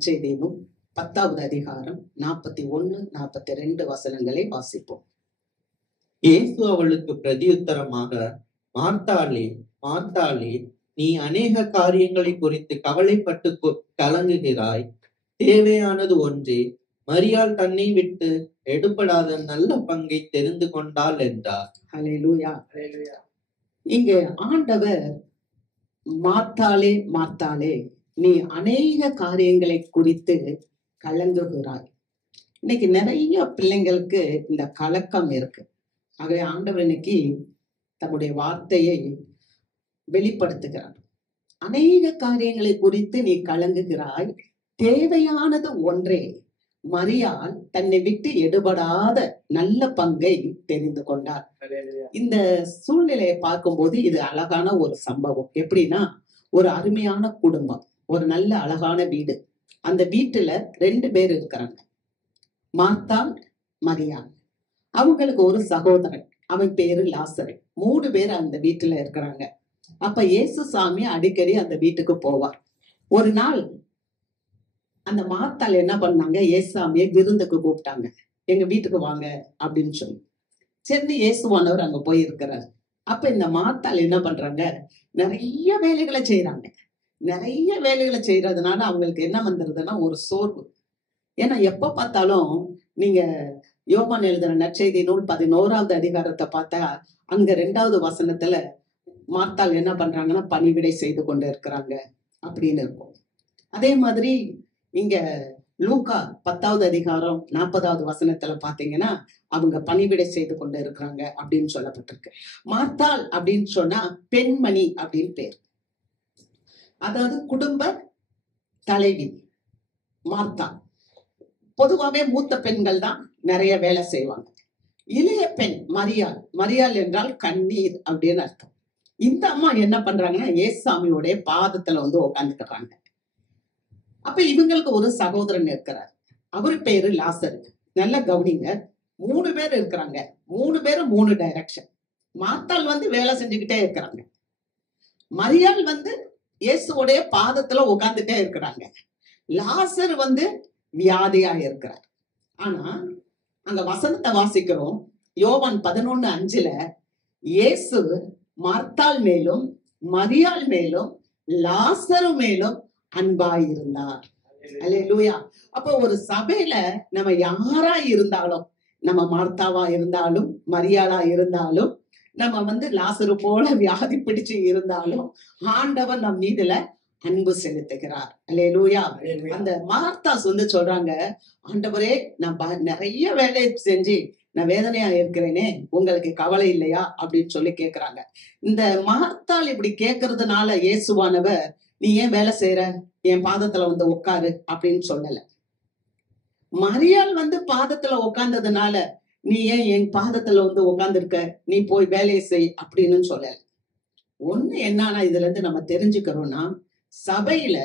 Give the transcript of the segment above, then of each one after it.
நற்செய்தி நூல் 10வது அதிகாரம் 41-42 வசனங்களை வாசிப்போம். இயேசு அவளுக்கு பிரதியுத்தரமாக, மார்த்தாளே, மார்த்தாளே, நீ அநேக காரியங்களை குறித்து கவலைப்பட்டு கலங்குகிறாய். தேவையானது ஒன்றே. மரியாள் தன்னை விட்டு எடுபடாத நல்ல பங்கை தெரிந்து கொண்டாள் என்றார். ஹல்லேலூயா. இங்கே ஆண்டவர், மார்த்தாளே, மார்த்தாளே, நீ அநேக காரியங்களை குறித்து கலங்குகிறாய். இன்னைக்கு நிறைய பிள்ளைங்களுக்கு இந்த கலக்கம் இருக்கு. ஆகவே ஆண்டவர் இன்னைக்கு தம்முடைய வார்த்தையை வெளிப்படுத்துகிறார். அநேக காரியங்களை குறித்து நீ கலங்குகிறாய், தேவையானது ஒன்றே. மரியாள் தன்னை விட்டு எடுபடாத நல்ல பங்கை தெரிந்து கொண்டார். இந்த சூழ்நிலையை பார்க்கும்போது இது அழகான ஒரு சம்பவம். எப்படின்னா, ஒரு அருமையான குடும்பம், ஒரு நல்ல அழகான வீடு. அந்த வீட்டுல 2 பேர் இருக்கிறாங்க, மார்த்தாள், மரியாள். அவங்களுக்கு ஒரு சகோதரன், அவன் பேரு லாசரு. 3 பேர் அந்த வீட்டுல இருக்கிறாங்க. அப்ப இயேசு சாமி அடிக்கடி அந்த வீட்டுக்கு போவார். ஒரு நாள் அந்த மார்த்தாள் என்ன பண்ணாங்க, இயேசுசாமியை விருந்துக்கு கூப்பிட்டாங்க. எங்க வீட்டுக்கு வாங்க அப்படின்னு சொல்லி. சரி, இயேசுவானவர் அங்க போய் இருக்கிறார். அப்ப இந்த மார்த்தாள் என்ன பண்றாங்க, நிறைய வேலைகளை செய்யறாங்க. நிறைய வேலைகளை செய்யறதுனால அவங்களுக்கு என்ன வந்துருதுன்னா ஒரு சோர்வு. ஏன்னா எப்ப பார்த்தாலும் நீங்க யோவான் எழுதுற நற்செய்தி நூல் 11வது அதிகாரத்தை பார்த்தா அங்க 2வது வசனத்துல மார்த்தாள் என்ன பண்றாங்கன்னா பணிவிடை செய்து கொண்டு இருக்கிறாங்க அப்படின்னு இருக்கும். அதே மாதிரி இங்க லூக்கா 10வது அதிகாரம் 40வது வசனத்துல பாத்தீங்கன்னா அவங்க பணிவிடை செய்து கொண்டு இருக்கிறாங்க அப்படின்னு சொல்லப்பட்டிருக்கு. மார்த்தாள் அப்படின்னு சொன்னா பெண்மணி அப்படின்னு பேர். அதாவது குடும்ப தலைவி மார்த்தாள். பொதுவாவே மூத்த பெண்கள் தான் நிறைய வேலை செய்வாங்க. இளைய பெண் மரியாள். மரியாள் என்றால் கண்ணீர் அப்படின்னு அர்த்தம். இந்த அம்மா என்ன பண்றாங்கன்னா இயேசுசாமியோடைய பாதத்துல வந்து உட்காந்துக்கிறாங்க. அப்ப இவங்களுக்கு ஒரு சகோதரன் இருக்கிறார், அவரு பேரு லாசரு. நல்ல கவனிங்க, 3 பேர் இருக்கிறாங்க. 3 பேரும் 3 டைரக்ஷன். மார்த்தாள் வந்து வேலை செஞ்சுக்கிட்டே இருக்கிறாங்க, மரியாள் வந்து இயேசுவோடைய பாதத்துல உட்கார்ந்துட்டே இருக்கிறாங்க, லாசர் வந்து வியாதியா இருக்கிறார். ஆனா அங்க வசனத்தை வாசிக்கிறோம், யோவான் 11:5 இயேசு மார்த்தாள் மேலும் மரியாள் மேலும் லாசரு மேலும் அன்பாயிருந்தார். அல்லேலூயா. அப்ப ஒரு சபையில நம்ம யாரா இருந்தாலும், நம்ம மார்த்தாவா இருந்தாலும் மரியாளா இருந்தாலும், நம்ம வந்து லாசரு போல வியாதி பிடிச்சு இருந்தாலும் ஆண்டவர் நம் மீதுல அன்பு செலுத்துகிறார். அல்லேலூயா. அந்த மார்த்தாஸ் வந்து சொல்றாங்க, ஆண்டவரே நான் நிறைய வேலை செஞ்சு நான் வேதனையா இருக்கிறேனே, உங்களுக்கு கவலை இல்லையா அப்படின்னு சொல்லி கேக்குறாங்க. இந்த மார்த்தாள் இப்படி கேட்கறதுனால இயேசுவானவர், நீ ஏன் வேலை செய்யற, என் பாதத்துல வந்து உட்காரு அப்படின்னு சொல்லல. மரியாள் வந்து பாதத்துல உட்கார்ந்ததுனால நீ ஏன் என் பாதத்துல வந்து உட்கார்ந்துருக்க, நீ போய் வேலையை செய் அப்படின்னு சொல்லல. ஒண்ணு என்னன்னா இதுல இருந்து நம்ம தெரிஞ்சுக்கிறோம்னா, சபையில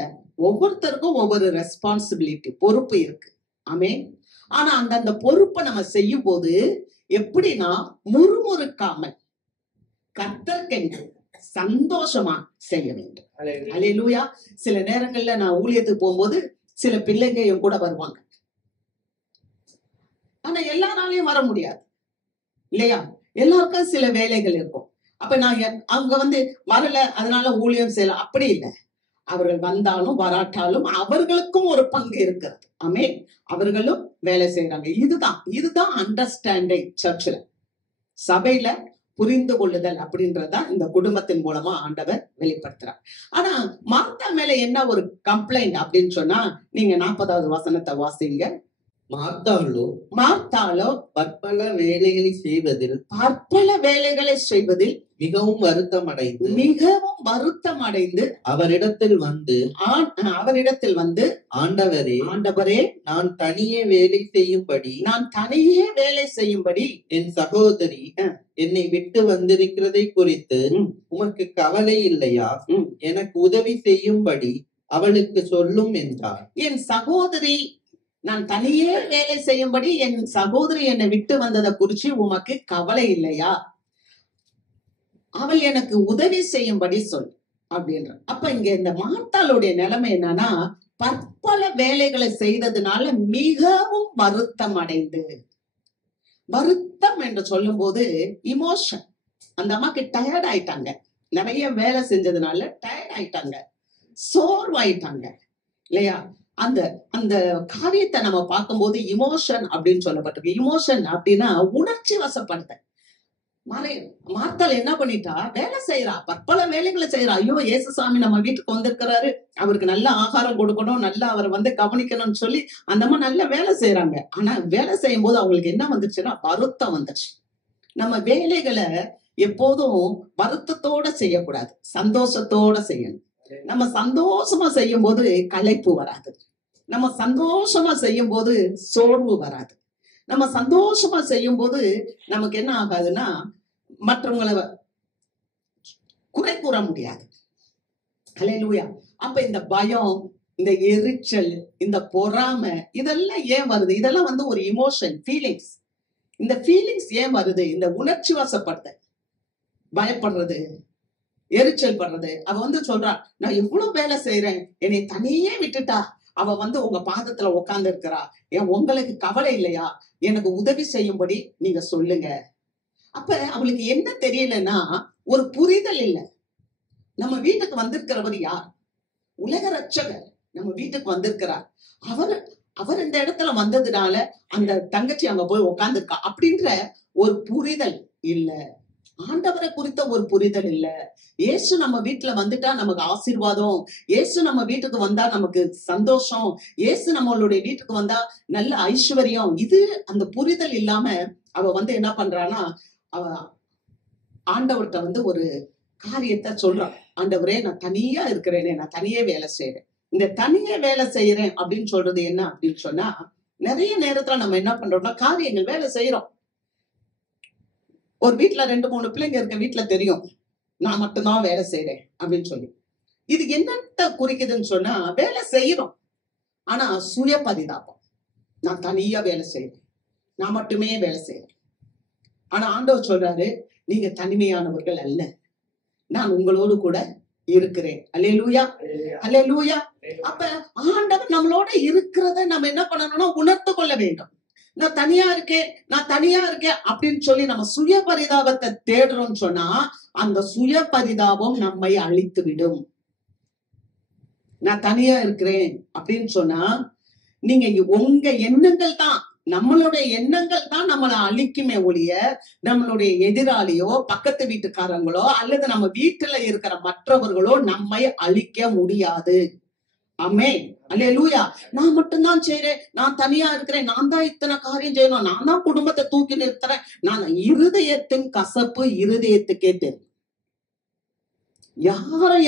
ஒவ்வொருத்தருக்கும் ஒவ்வொரு ரெஸ்பான்சிபிலிட்டி, பொறுப்பு இருக்கு. ஆமென். ஆனா அந்த பொறுப்பை நம்ம செய்யும் போது எப்படின்னா முறுமுறுக்காமல் கர்த்தர்க்கென்று சந்தோஷமா செய்ய வேண்டும். அல்லேலூயா. சில நேரங்கள்ல நான் ஊழியத்துக்கு போகும்போது சில பிள்ளைங்க என் கூட வருவாங்க. ஆனா எல்லா நாளையும் வர முடியாது இல்லையா, எல்லாருக்கும் சில வேலைகள் இருக்கும். அப்ப நான் அவங்க வந்து வரல அதனால ஊழியம் செய்யலாம் அப்படி இல்லை. அவர்கள் வந்தாலும் வராட்டாலும் அவர்களுக்கும் ஒரு பங்கு இருக்கிறது. ஆமென். அவர்களும் வேலை செய்யறாங்க. இதுதான் அண்டர்ஸ்டாண்டிங். சர்ச்சில் சபையில புரிந்து கொள்ளுதல் அப்படின்றதா இந்த குடும்பத்தின் மூலமா ஆண்டவர் வெளிப்படுத்துறார். ஆனா மார்த்தா மேல என்ன ஒரு கம்ப்ளைண்ட் அப்படின்னு சொன்னா, நீங்க 40வது வசனத்தை வாசிங்க. மார்த்தாளோ பற்பல வேலைகளை செய்வதில் மிகவும் வருத்தம் அடைந்து அவரிடத்தில் வந்து ஆண்டவரே, நான் தனியே வேலை செய்யும்படி என் சகோதரி என்னை விட்டு வந்திருக்கிறதை குறித்து உமக்கு கவலை இல்லையா? எனக்கு உதவி செய்யும்படி அவளுக்கு சொல்லும் என்றார். என் சகோதரி, நான் தனியே வேலை செய்யும்படி என் சகோதரி என்னை விட்டு வந்ததை குறிச்சு உமக்கு கவலை இல்லையா? அவள் எனக்கு உதவி செய்யும்படி சொல் அப்படின்ற. அப்ப இங்க இந்த மார்த்தாளுடைய நிலைமை என்னன்னா, பற்பல வேலைகளை செய்ததுனால மிகவும் வருத்தம் அடைந்து, வருத்தம் என்று சொல்லும் போது இமோஷன், அந்த அம்மாக்கு டயர்ட் ஆயிட்டாங்க, நிறைய வேலை செஞ்சதுனால டயர்ட் ஆயிட்டாங்க, சோர்வாயிட்டாங்க இல்லையா? அந்த அந்த காரியத்தை நம்ம பார்க்கும்போது இமோஷன் அப்படின்னு சொல்லப்பட்டிருக்கு. இமோஷன் அப்படின்னா உணர்ச்சி வசப்படுத்த. மார்த்தாள் என்ன பண்ணிட்டா, வேலை செய்யறா, பற்பல வேலைகளை செய்யறா. ஐயோ இயேசுசாமி நம்ம வீட்டுக்கு வந்திருக்கிறாரு, அவருக்கு நல்ல ஆகாரம் கொடுக்கணும், நல்லா அவரை கவனிக்கணும்னு சொல்லி அந்த அம்மா நல்ல வேலை செய்யறாங்க. ஆனா வேலை செய்யும் போது அவங்களுக்கு என்ன வந்துச்சுன்னா வருத்தம் வந்துச்சு. நம்ம வேலைகளை எப்போதும் வருத்தத்தோட செய்யக்கூடாது, சந்தோஷத்தோட செய்யணும். நம்ம சந்தோஷமா செய்யும் போது களைப்பு வராது, நம்ம சந்தோஷமா செய்யும் போது சோர்வு வராது, நம்ம சந்தோஷமா செய்யும் போது நமக்கு என்ன ஆகாதுன்னா மற்றவங்களை குறை கூற முடியாது. ஹல்லேலூயா. அப்ப இந்த பயம், இந்த எரிச்சல், இந்த பொறாமை இதெல்லாம் ஏன் வருது? இதெல்லாம் ஒரு இமோஷன், ஃபீலிங்ஸ். இந்த ஃபீலிங்ஸ் ஏன் வருது? இந்த உணர்ச்சி வசப்படுத்த, பயப்படுறது, எரிச்சல் படுறது. அவ சொல்றா, நான் எவ்வளவு வேலை செய்யறேன், என்னை தனியே விட்டுட்டா, அவ உங்க பாதத்துல உட்கார்ந்து இருக்கிறா, ஏன் உங்களுக்கு கவலை இல்லையா? எனக்கு உதவி செய்யும்படி நீங்க சொல்லுங்க. அப்ப அவளுக்கு என்ன தெரியலன்னா, ஒரு புரிதல் இல்லை. நம்ம வீட்டுக்கு வந்திருக்கிறவர் யார்? உலக ரட்சகர் நம்ம வீட்டுக்கு வந்திருக்கிறார். அவர் இந்த இடத்துல வந்ததுனால அந்த தங்கச்சி அங்க போய் உட்கார்ந்துருக்கா அப்படின்ற ஒரு புரிதல் இல்ல. ஆண்டவரை குறித்த ஒரு புரிதல் இல்ல. இயேசு நம்ம வீட்டுல வந்துட்டா நமக்கு ஆசீர்வாதம், இயேசு நம்ம வீட்டுக்கு வந்தா நமக்கு சந்தோஷம், இயேசு நம்மளுடைய வீட்டுக்கு வந்தா நல்ல ஐஸ்வர்யம், இது அந்த புரிதல் இல்லாம அவ என்ன பண்றான்னா, அவ ஆண்டவர்கிட்ட ஒரு காரியத்தை சொல்றான். ஆண்டவரே, நான் தனியா இருக்கிறேனே, நான் தனியே வேலை செய்யறேன். இந்த தனியே வேலை செய்யறேன் அப்படின்னு சொல்றது என்ன அப்படின்னு சொன்னா, நிறைய நேரத்துல நம்ம என்ன பண்றோம்னா காரியங்கள் வேலை செய்யறோம். ஒரு வீட்டுல 2-3 பிள்ளைங்க இருக்க வீட்டுல தெரியும், நான் மட்டும்தான் வேலை செய்யறேன் அப்படின்னு சொல்லி. இது என்னத்த குறிக்குதுன்னு சொன்னா, வேலை செய்யறோம் ஆனா சுய பரிதாபம். நான் தனியா வேலை செய்யறேன், நான் மட்டுமே வேலை செய்யறேன். ஆனா ஆண்டவர் சொல்றாரு, நீங்க தனிமையானவர்கள் அல்ல, நான் உங்களோடு கூட இருக்கிறேன். அல்லேலூயா, அல்லேலூயா. அப்ப ஆண்டவர் நம்மளோட இருக்கிறத நம்ம என்ன பண்ணணும்னா உணர்ந்து கொள்ள வேண்டும். நான் தனியா இருக்கேன், நான் தனியா இருக்கேன் அப்படின்னு சொல்லி நம்ம சுய பரிதாபத்தை தேடுறோம்னு சொன்னா, அந்த சுய பரிதாபம் நம்மை அழித்து விடும். நான் தனியா இருக்கிறேன் அப்படின்னு சொன்னா, நீங்க உங்க எண்ணங்கள் தான், நம்மளுடைய எண்ணங்கள் தான் நம்மளை அழிக்குமே ஒழிய, நம்மளுடைய எதிராளியோ, பக்கத்து வீட்டுக்காரங்களோ, அல்லது நம்ம வீட்டுல இருக்கிற மற்றவர்களோ நம்மை அழிக்க முடியாது. ஆமென், அல்லேலூயா. நான் மட்டும்தான் செய்றேன், நான் தனியா இருக்கிறேன், நான் தான் இத்தனை காரியம் செய்யணும், நான் தான் குடும்பத்தை தூக்கி நிறுத்துறேன். நான் இருதயத்தின் கசப்பு இருதயத்துக்கே தெரியும்.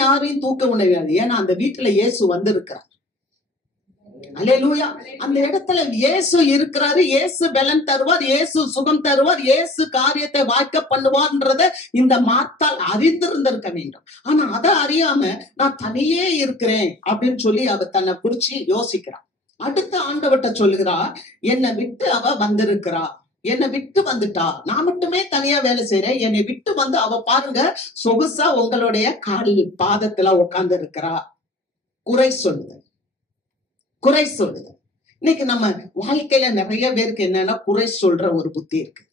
யாரையும் தூக்க முடியாது. ஏன்னா அந்த வீட்டுல இயேசு வந்திருக்கிறார். அல்லேலூயா. அந்த இடத்துல இயேசு இருக்கிறாரு, இயேசு பலன் தருவார், இயேசு சுகம் தருவார், இயேசு காரியத்தை வாய்க்க பண்ணுவார்ன்றத இந்த மார்த்தாள் அறிந்திருந்திருக்க வேண்டும். ஆனா அதை அறியாம நான் தனியே இருக்கிறேன் அப்படின்னு சொல்லி அவ தன்னை குறிச்சு யோசிக்கிறான். அடுத்த ஆண்டவர்கிட்ட சொல்லுகிறா, என்னை விட்டு அவ வந்திருக்கிறா, என்னை விட்டு வந்துட்டா, நான் மட்டுமே தனியா வேலை செய்யறேன், என்னை விட்டு அவ பாருங்க சொகுசா உங்களுடைய கால் பாதத்துல உட்கார்ந்து இருக்கிறா. குறை சொல்லுது, குறை சொல்லுது. இன்னைக்கு நம்ம வாழ்க்கையில நிறைய பேருக்கு என்னன்னா குறை சொல்ற ஒரு புத்தி இருக்கு.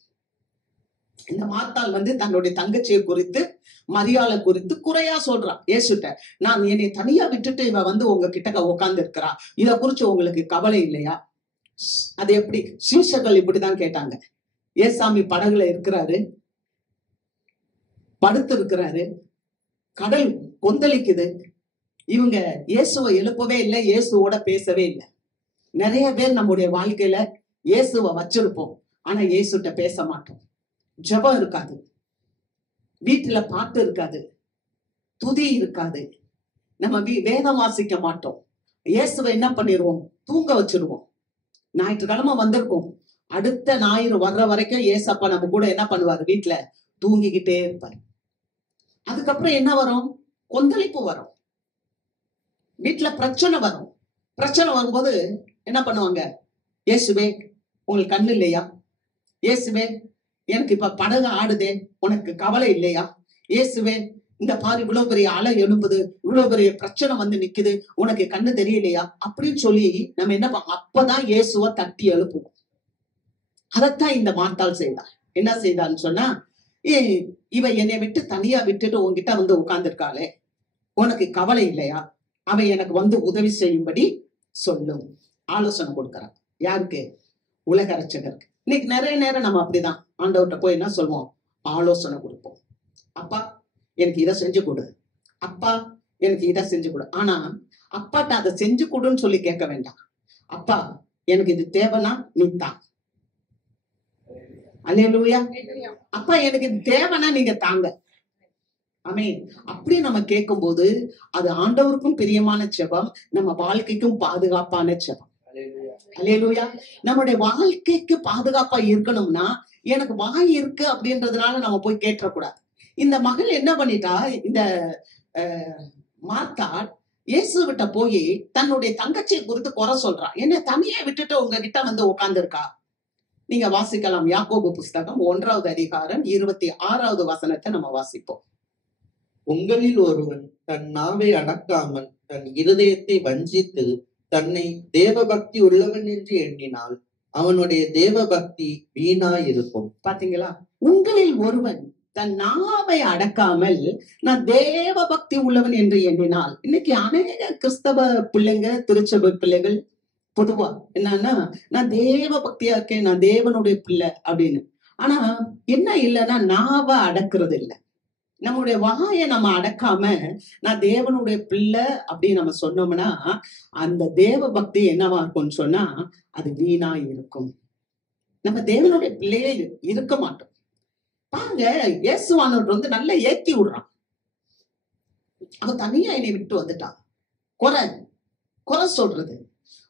இந்த மார்த்தாள் தன்னுடைய தங்கச்சியை குறித்து, மரியாதை குறித்து குறையா சொல்றான் இயேசுட்ட. நான் என்னை தனியா விட்டுட்டு இவ உங்க கிட்ட உட்கார்ந்து இருக்கிறா, இத குறிச்சு உங்களுக்கு கவலை இல்லையா? அது எப்படி? சீஷர்கள் இப்படிதான் கேட்டாங்க. ஏசாமி படகுல இருக்கிறாரு, படுத்து இருக்கிறாரு, கடல் கொந்தளிக்குது, இவங்க இயேசுவை எழுப்பவே இல்லை, இயேசுவோட பேசவே இல்லை. நிறைய பேர் நம்முடைய வாழ்க்கையில இயேசுவை வச்சிருப்போம், ஆனா இயேசுட்ட பேச மாட்டோம். ஜெபம் இருக்காது, வீட்டுல பாட்டு இருக்காது, துதி இருக்காது, நம்ம வேதம் வாசிக்க மாட்டோம். இயேசுவை என்ன பண்ணிடுவோம்? தூங்க வச்சிருவோம். ஞாயிற்றுக்கிழமை வந்திருக்கோம், அடுத்த ஞாயிறு வர்ற வரைக்கும் ஏசப்பா நம்ம கூட என்ன பண்ணுவாரு? வீட்டுல தூங்கிக்கிட்டே இருப்பாரு. அதுக்கப்புறம் என்ன வரும்? கொந்தளிப்பு வரும், வீட்டுல பிரச்சனை வரும். பிரச்சனை வரும்போது என்ன பண்ணுவாங்க? இயேசுவே, உங்களுக்கு கண்ணு இல்லையா? இயேசுவே, எனக்கு இப்ப படகு ஆடுதே, உனக்கு கவலை இல்லையா? இயேசுவே, இந்த பாரு இவ்வளவு பெரிய அலை எழும்புது, இவ்வளவு பெரிய பிரச்சனை வந்து நிக்குது, உனக்கு கண்ணு தெரியலையா அப்படின்னு சொல்லி நம்ம என்ன அப்பதான் இயேசுவ தட்டி எழுப்புவோம். அதத்தான் இந்த மார்த்தாள் செய்தாள். என்ன செய்தான்னு சொன்னா, இவ என்னை விட்டு தனியா விட்டுட்டு உன்கிட்ட வந்து உட்கார்ந்துருக்காளே, உனக்கு கவலை இல்லையா? அவன் எனக்கு வந்து உதவி செய்யும்படி சொல்லும். ஆலோசனை கொடுக்கறான். யாருக்கு? உலக ரட்சகருக்கு. இன்னைக்கு நிறைய நேரம் நம்ம அப்படிதான் ஆண்டவர்கிட்ட போய் என்ன சொல்லுவோம்? ஆலோசனை கொடுப்போம். அப்பா எனக்கு இதை செஞ்சு கொடு, அப்பா எனக்கு இதை செஞ்சு கொடு. ஆனா அப்பாட்ட அதை செஞ்சு கொடுன்னு சொல்லி கேட்க வேண்டாம். அப்பா எனக்கு இது தேவைன்னா நீ தான். அல்லேலூயா. அப்பா எனக்கு இது தேவைன்னா நீங்க தாங்க. ஆமென். அப்படி நம்ம கேட்கும் போது அது ஆண்டவருக்கும் பிரியமான ஜெபம், நம்ம வாழ்க்கைக்கும் பாதுகாப்பான ஜெபம். அல்லேலூயா. நம்முடைய வாழ்க்கைக்கு பாதுகாப்பா இருக்கணும்னா எனக்கு வாய் இருக்கு அப்படின்றதுனால நம்ம போய் கேட்டக்கூடாது. இந்த மகள் என்ன பண்ணிட்டா, இந்த மார்த்தாள் இயேசு கிட்ட போய் தன்னுடைய தங்கச்சியை குறித்து குறை சொல்றா. என்ன தனியே விட்டுட்டு உங்ககிட்ட வந்து உட்கார்ந்து இருக்கா. நீங்க வாசிக்கலாம். யாக்கோபு புஸ்தகம் 1வது அதிகாரம் 26வது வசனத்தை நம்ம வாசிப்போம். உங்களில் ஒருவன் தன் நாவை அடக்காமல் தன் இருதயத்தை வஞ்சித்து தன்னை தேவ பக்தி உள்ளவன் என்று எண்ணினால் அவனுடைய தேவ பக்தி வீணாயிருக்கும். பாத்தீங்களா? உங்களில் ஒருவன் தன் நாவை அடக்காமல் நான் தேவ பக்தி உள்ளவன் என்று எண்ணினால். இன்னைக்கு அநேக கிறிஸ்தவ பிள்ளைங்க, திருச்சபை பிள்ளைகள் பொதுவா என்னன்னா, நான் தேவ பக்தியா இருக்கேன், நான் தேவனுடைய பிள்ளை அப்படின்னு. ஆனா என்ன இல்லைன்னா நாவை அடக்குறது இல்லை. நம்முடைய வாயை நம்ம அடக்காம நான் தேவனுடைய பிள்ளை அப்படின்னு நம்ம சொன்னோம்னா அந்த தேவ பக்தி என்னவா இருக்கும்னு சொன்னா அது வீணா இருக்கும். நம்ம தேவனுடைய பிள்ளையே இருக்க மாட்டோம். பாருங்க, இயேசுவானவர் வந்து நல்லா ஏத்தி விடுறான். அவன் தனியா என்னை விட்டு வந்துட்டான். குறை சொல்றது.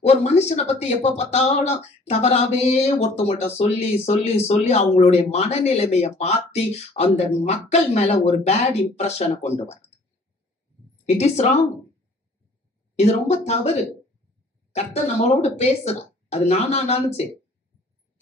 ஒரு மனுஷனை பத்தி எப்ப பார்த்தாலும் தவறாவே ஒருத்தவங்கள்ட்ட சொல்லி சொல்லி சொல்லி அவங்களுடைய மனநிலைமைய மாத்தி அந்த மக்கள் மேல ஒரு பேட் இம்ப்ரெஷனை கொண்டு வர. It is wrong. இது ரொம்ப தவறு. கர்த்தர் நம்மளோட பேசுறான். அது நானானாலும் சரி,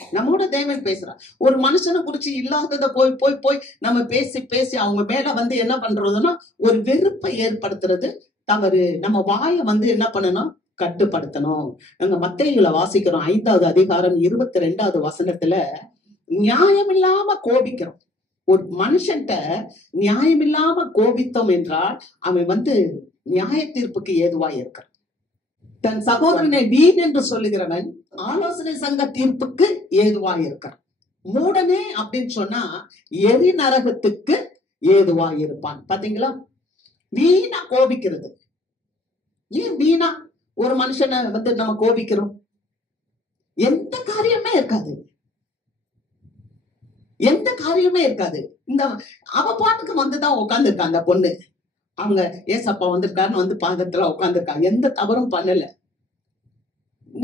நம்மோட தேவன் பேசுறான். ஒரு மனுஷனை குறிச்சு இல்லாததை போய் போய் போய் நம்ம பேசி பேசி அவங்க மேல வந்து என்ன பண்றதுன்னா ஒரு வெறுப்பை ஏற்படுத்துறது தவறு. நம்ம வாயை வந்து என்ன பண்ணணும்? கட்டுப்படுத்தணும். நாங்க மத்தேயுல வாசிக்கிறோம் 5வது அதிகாரம் 22வது வசனத்துல நியாயமில்லாம கோபிக்கிறோம். ஒரு மனுஷன்ட்ட நியாயமில்லாம கோபித்தோம் என்றால் அவன் வந்து நியாய தீர்ப்புக்கு ஏதுவாய் இருக்கிறான். தன் சகோதரனை வீண் என்று சொல்லுகிறவன் ஆலோசனை சங்க தீர்ப்புக்கு ஏதுவாய் இருக்கிறான். மூடனே அப்படின்னு சொன்னா எரி நரகத்துக்கு ஏதுவாய் இருப்பான். பாத்தீங்களா? வீணா கோபிக்கிறது. ஏன் வீணா ஒரு மனுஷனை வந்து நம்ம கோபிக்கிறோம்? எந்த காரியமே இருக்காது, எந்த காரியமே இருக்காது. இந்த அவ பாட்டுக்கு வந்துதான் உட்காந்துருக்கா அந்த பொண்ணு. அவங்க ஏசப்பா வந்திருக்காருன்னு வந்து பாதத்துல உட்காந்துருக்கா. எந்த தவறும் பண்ணல.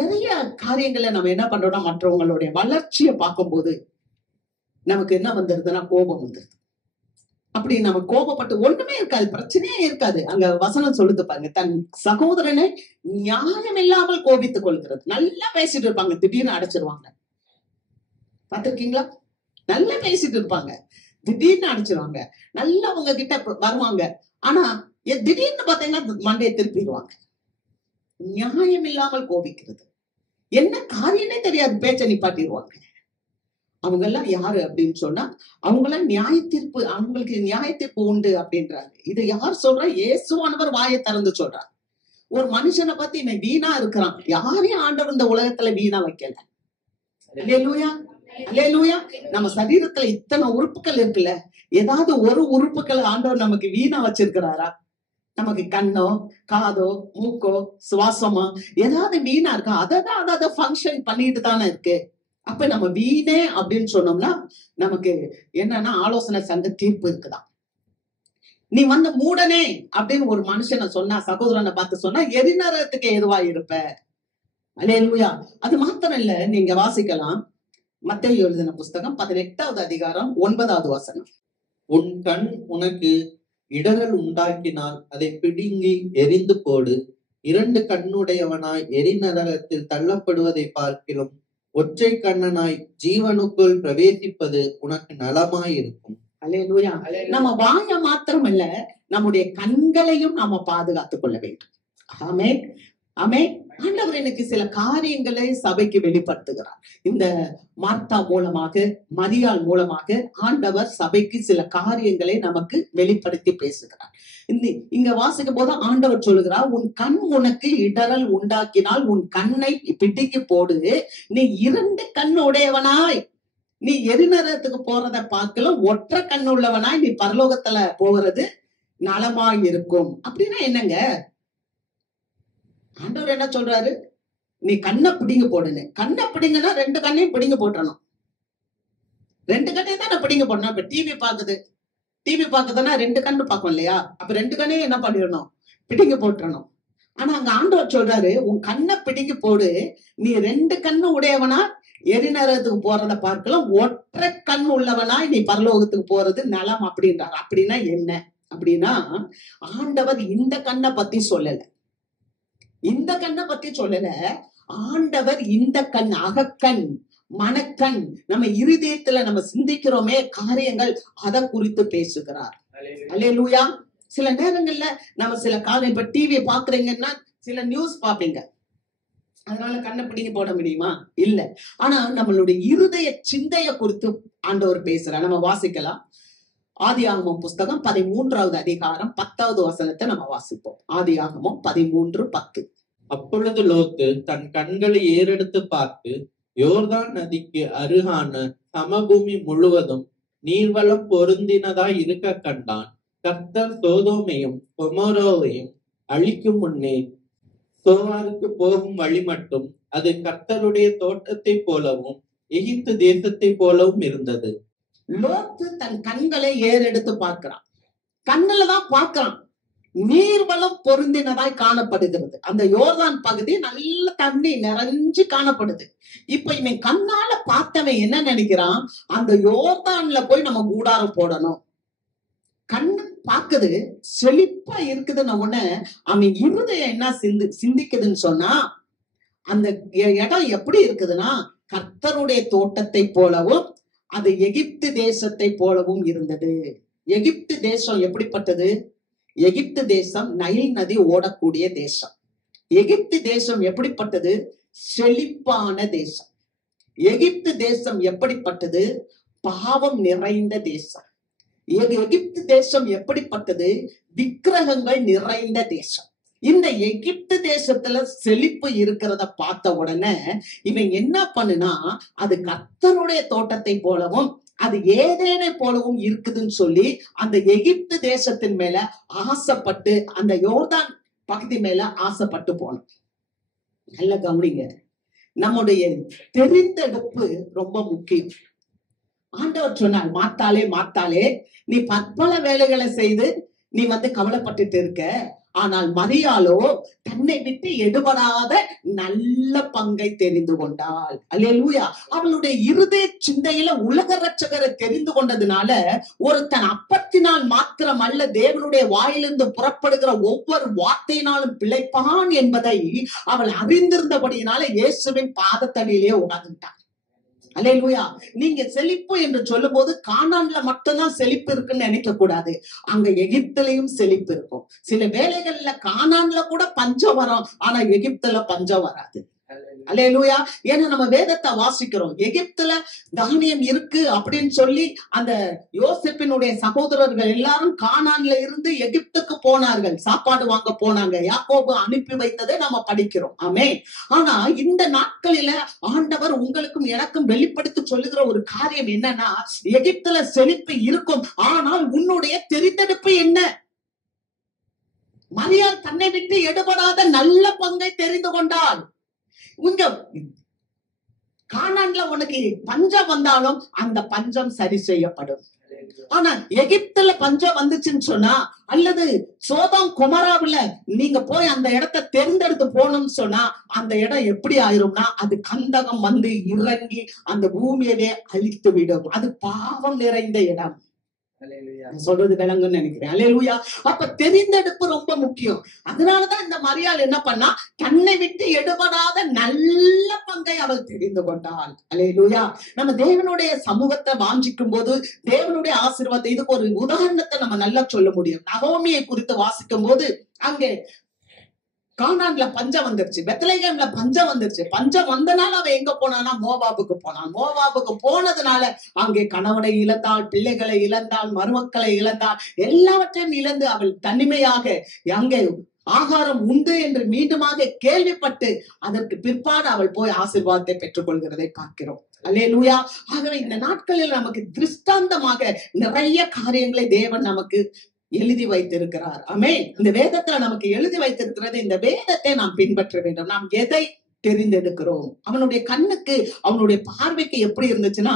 நிறைய காரியங்களை நம்ம என்ன பண்றோம்னா மற்றவங்களுடைய வளர்ச்சியை பார்க்கும்போது நமக்கு என்ன வந்துருதுன்னா கோபம் வந்துருது. அப்படி நம்ம கோபப்பட்டு ஒண்ணுமே இருக்காது, பிரச்சனையே இருக்காது. அங்க வசனம் சொல்லுது பாருங்க, தன் சகோதரனை நியாயம் இல்லாமல் கோபித்துக் கொள்கிறது. நல்லா பேசிட்டு இருப்பாங்க, திடீர்னு அடைச்சிருவாங்க. பாத்திருக்கீங்களா? நல்லா பேசிட்டு இருப்பாங்க, திடீர்னு அடைச்சிருவாங்க. நல்லா அவங்க கிட்ட வருவாங்க, ஆனா திடீர்னு பாத்தீங்கன்னா மண்டையை திருப்பிடுவாங்க. நியாயம் இல்லாமல் கோபிக்கிறது. என்ன காரியமே தெரியாது, பேச்ச நிப்பாட்டிடுவாங்க. அவங்க எல்லாம் யாரு அப்படின்னு சொன்னா அவங்களாம் நியாய தீர்ப்பு, அவங்களுக்கு நியாய தீர்ப்பு உண்டு அப்படின்றாங்க. இது யார் சொல்றா? இயேசுவானவர் வாயை திறந்து சொல்றார். ஒரு மனுஷனை பத்தி இவன் வீணா இருக்கிறான். யாரையும் ஆண்டவர் இந்த உலகத்துல வீணா வைக்கல. அல்லேலூயா, அல்லேலூயா. நம்ம சரீரத்துல இத்தனை உறுப்புகள் இருக்குல்ல, ஏதாவது ஒரு உறுப்புகளை ஆண்டவர் நமக்கு வீணா வச்சிருக்கிறாரா? நமக்கு கண்ணோ காதோ மூக்கோ சுவாசமோ ஏதாவது வீணா இருக்கா? அதை ஃபங்க்ஷன் பண்ணிட்டு தானே இருக்கு. அப்ப நம்ம வீணே அப்படின்னு சொன்னோம்னா நமக்கு என்னன்னா ஆலோசனை சங்க தீர்ப்பு இருக்குதான். நீ வந்து மூடனே அப்படின்னு ஒரு மனுஷனை சொன்னா, சகோதரனை பார்த்து சொன்னா எரிநரகத்துக்கு ஏதுவா இருப்ப. அல்லேலூயா. அது மாத்திரம் இல்ல, நீங்க வாசிக்கலாம் மத்தேயு எழுதின புஸ்தகம் 18வது அதிகாரம் 9வது வசனம். உன் கண் உனக்கு இடரல் உண்டாக்கினால் அதை பிடுங்கி எரிந்து போடு. 2 கண்ணுடையவனாய் எரிநரகத்தில் தள்ளப்படுவதை பார்க்கிலும் ஒற்றை கண்ணனாய் ஜீவனுக்குள் பிரவேசிப்பது உனக்கு நலமாயிருக்கும். அல்லேலூயா. நம்ம வாய மாத்திரம் இல்ல, நம்முடைய கண்களையும் நாம பாதுகாத்துக் கொள்ள வேண்டும். ஆமென், ஆமென். ஆண்டவர் எனக்கு சில காரியங்களை சபைக்கு வெளிப்படுத்துகிறார். இந்த மார்த்தா மூலமாக, மரியாள் மூலமாக ஆண்டவர் சபைக்கு சில காரியங்களை நமக்கு வெளிப்படுத்தி பேசுகிறார். இங்க வாசிக்கும் போது ஆண்டவர் சொல்லுகிறார், உன் கண் உனக்கு இடரல் உண்டாக்கினால் உன் கண்ணை பிடிக்கி போடு, நீ 2 கண் உடையவனாய் நீ எரிநரகத்துக்கு போறத பார்க்கலாம், ஒற்றை கண் உள்ளவனாய் நீ பரலோகத்துல போகிறது நலமாய் இருக்கும். அப்படின்னா என்னங்க? ஆண்டவர் என்ன சொல்றாரு? நீ கண்ணை பிடிங்க போடுன்னு. கண்ணை பிடிங்கன்னா 2 கண்ணையும் பிடிங்க போட்டணும். 2 கண்ணையும் தான் பிடிங்க போடணும். இப்ப டிவி பாக்குதுன்னா 2 கண்ணு பார்க்கும் இல்லையா? அப்ப 2 கண்ணையும் என்ன பண்ணிடணும்? பிடிங்க போட்டுறணும். ஆனா அங்க ஆண்டவர் சொல்றாரு, உன் கண்ணை பிடிங்க போடு, நீ 2 கண்ணு உடையவனா எரிநரகத்துக்கு போறத பார்க்கலாம், ஒற்றை கண் உள்ளவனாய் நீ பரலோகத்துக்கு போறது நலம் அப்படின்றாரு. அப்படின்னா என்ன? அப்படின்னா ஆண்டவர் இந்த கண்ணை பத்தி சொல்லல, இந்த கண்ணை பத்தி சொல்லல. ஆண்டவர் இந்த கண், அகக்கண், மனக்கண், நம்ம இருதயத்துல நம்ம சிந்திக்கிறோமே காரியங்கள், அதை குறித்து பேசுகிறார். அல்லேலூயா. சில நேரங்கள்ல நம்ம சில காரியம், இப்ப டிவி பாக்குறீங்கன்னா சில நியூஸ் பாப்பீங்க, அதனால கண்ணை பிடிங்க போட முடியுமா? இல்ல. ஆனா நம்மளுடைய இருதய சிந்தைய குறித்து ஆண்டவர் பேசுறார். நம்ம வாசிக்கலாம். ஆதியாகமம் புஸ்தகம் 13வது அதிகாரம் 10வது வசனத்தை நம்ம வாசிப்போம். ஆதியாகமம் 13:10. அப்பொழுது லோத்து தன் கண்களை ஏறெடுத்து பார்த்து யோர்தான் நதிக்கு அருகான சமபூமி முழுவதும் நீர்வளம் பொருந்தினதாய் இருக்க கண்டான். கர்த்தர் சோதோமையும் கொமோரோவையும் அழிக்கும் முன்னே சோவாருக்கு போகும் வழி மட்டும் அது கர்த்தருடைய தோட்டத்தை போலவும் எகிப்து தேசத்தை போலவும் இருந்தது. லோத்து தன் கண்களை ஏறெடுத்து பார்க்கிறான். கண்ணுலதான் பார்க்கிறான். நீர்வளம் பொருந்தினதாய் காணப்படுகிறது. அந்த யோர்தான் பகுதி நல்ல தண்ணி நிறைஞ்சு காணப்படுது. இப்ப இவன் கண்ணால பார்த்தவன் என்ன நினைக்கிறான்? அந்த யோர்தான்ல போய் நம்ம கூடாரம் போடணும். கண்ணு பாக்குது, செழிப்பா இருக்குதுன்னு உடனே அவன் இருதயம் என்ன சிந்திக்குதுன்னு சொன்னா, அந்த இடம் எப்படி இருக்குதுன்னா கர்த்தருடைய தோட்டத்தை போலவும் அது எகிப்து தேசத்தை போலவும் இருந்தது. எகிப்து தேசம் எப்படிப்பட்டது? எகிப்து தேசம் நைல் நதி ஓடக்கூடிய தேசம். எகிப்து தேசம் எப்படிப்பட்டது? செழிப்பான தேசம். எகிப்து தேசம் எப்படிப்பட்டது? பாவம் நிறைந்த தேசம். எகிப்து தேசம் எப்படிப்பட்டது? விக்கிரகங்கள் நிறைந்த தேசம். இந்த எகிப்து தேசத்துல செழிப்பு இருக்கிறத பார்த்த உடனே இவன் என்ன பண்ணுனா, அது கர்த்தருடைய தோட்டத்தை போலவும் அது ஏதேனை போலவும் இருக்குதுன்னு சொல்லி அந்த எகிப்து தேசத்தின் மேல ஆசைப்பட்டு, அந்த யோர்தான் பகுதி மேல ஆசைப்பட்டு போனோம். நல்ல கவனிங்க, நம்முடைய தெரிந்தெடுப்பு ரொம்ப முக்கியம். ஆண்டவர் சொன்னார், மாத்தாலே மாத்தாலே, நீ பற்பல வேலைகளை செய்து நீ கவலைப்பட்டுட்டு இருக்க, ஆனால் மரியாளோ தன்னை விட்டு எடுபடாத நல்ல பங்கை தெரிந்து கொண்டாள். அல்லேலூயா. அவளுடைய இருதய சிந்தையில உலக ரட்சகரை தெரிந்து கொண்டதுனால தன் அப்பத்தினால் மாத்திரம் அல்ல, தேவனுடைய வாயிலிருந்து புறப்படுகிற ஒவ்வொரு வார்த்தையினாலும் பிழைப்பான் என்பதை அவள் அறிந்திருந்தபடியினால இயேசுவின் பாதத்தடியிலே உட்கார்ந்துட்டான். அல்லேலூயா. நீங்க செழிப்பு என்று சொல்லும் போது கானான்ல மட்டும்தான் செழிப்பு இருக்குன்னு நினைக்க கூடாது. அங்க எகிப்திலையும் செழிப்பு இருக்கும். சில வேளைகள்ல கானான்ல கூட பஞ்சம் வரும், ஆனா எகிப்துல பஞ்சம் வராது. அல்லேலூயா. ஏன்னா நம்ம வேதத்தை வாசிக்கிறோம், எகிப்துல தானியம் இருக்கு அப்படின்னு சொல்லி அந்த யோசேப்பினுடைய சகோதரர்கள் எல்லாரும் கானான்ல இருந்து எகிப்துக்கு போனார்கள், சாப்பாடு வாங்க போனாங்க. யாக்கோபு அனுப்பி வைத்ததை நம்ம படிக்கிறோம். ஆமே. ஆனா இந்த நாட்களில ஆண்டவர் உங்களுக்கும் எனக்கும் வெளிப்படுத்தி சொல்லுகிற ஒரு காரியம் என்னன்னா, எகிப்துல செழிப்பு இருக்கும், ஆனால் உன்னுடைய தெரிந்தெடுப்பு என்ன? மரியாள் தன்னை விட்டு எடுபடாத நல்ல பங்கை தெரிந்து கொண்டாள். உங்க கானான்ல உனக்கு பஞ்சம் வந்தாலும் அந்த பஞ்சம் சரி செய்யப்படும். ஆனா எகிப்துல பஞ்சம் வந்துச்சுன்னு சொன்னா, அல்லது சோதோம் கொமோராவுல நீங்க போய் அந்த இடத்தை தேர்ந்தெடுத்து போகணும்னு சொன்னா, அந்த இடம் எப்படி ஆயிரும்னா, அது கந்தகம் வந்து இறங்கி அந்த பூமியவே அழித்து விடும். அது பாவம் நிறைந்த இடம். நான் சொல்றது விளங்குன்னு நினைக்கிறேன். அல்லேலூயா. அப்ப தெரிந்தெடுப்பு ரொம்ப முக்கியம். அதனாலதான் இந்த மரியாள் என்ன பண்ணா, தன்னை விட்டு எடுபடாத நல்ல பங்கை அவள் தெரிந்து கொண்டாள். அல்லேலூயா. நம்ம தேவனுடைய சமூகத்தை வாஞ்சிக்கும் போது தேவனுடைய ஆசீர்வாதத்தை, இதுக்கு ஒரு உதாரணத்தை நம்ம நல்லா சொல்ல முடியும். நகோமியை குறித்து வாசிக்கும் போது அங்கே கானான்ல பஞ்சம் வந்துருச்சு, பெத்லகேம்ல பஞ்சம் வந்துருச்சு. பஞ்சம் வந்தனால அவ எங்க போனானா மோவாபுக்கு போனான். மோவாபுக்கு போனதுனால அங்கே கணவனை இழந்தாள், பிள்ளைகளை இழந்தாள், மருமக்களை இழந்தாள், எல்லாவற்றையும் இழந்து அவள் தனிமையாக அங்கே ஆகாரம் உண்டு என்று மீண்டுமாக கேள்விப்பட்டு அதற்கு பிற்பாடு அவள் போய் ஆசீர்வாதத்தை பெற்றுக் கொள்கிறதை பார்க்கிறோம். அல்லேலூயா. ஆகவே இந்த நாட்களில் நமக்கு திருஷ்டாந்தமாக நிறைய காரியங்களை தேவன் நமக்கு எழுதி வைத்திருக்கிறார். ஆமென். இந்த வேதத்துல நமக்கு எழுதி வைத்திருக்கிறது. இந்த வேதத்தை நாம் பின்பற்ற வேண்டும். நாம் எதை தெரிந்தெடுக்கிறோம்? அவனுடைய கண்ணுக்கு, அவனுடைய பார்வைக்கு எப்படி இருந்துச்சுன்னா,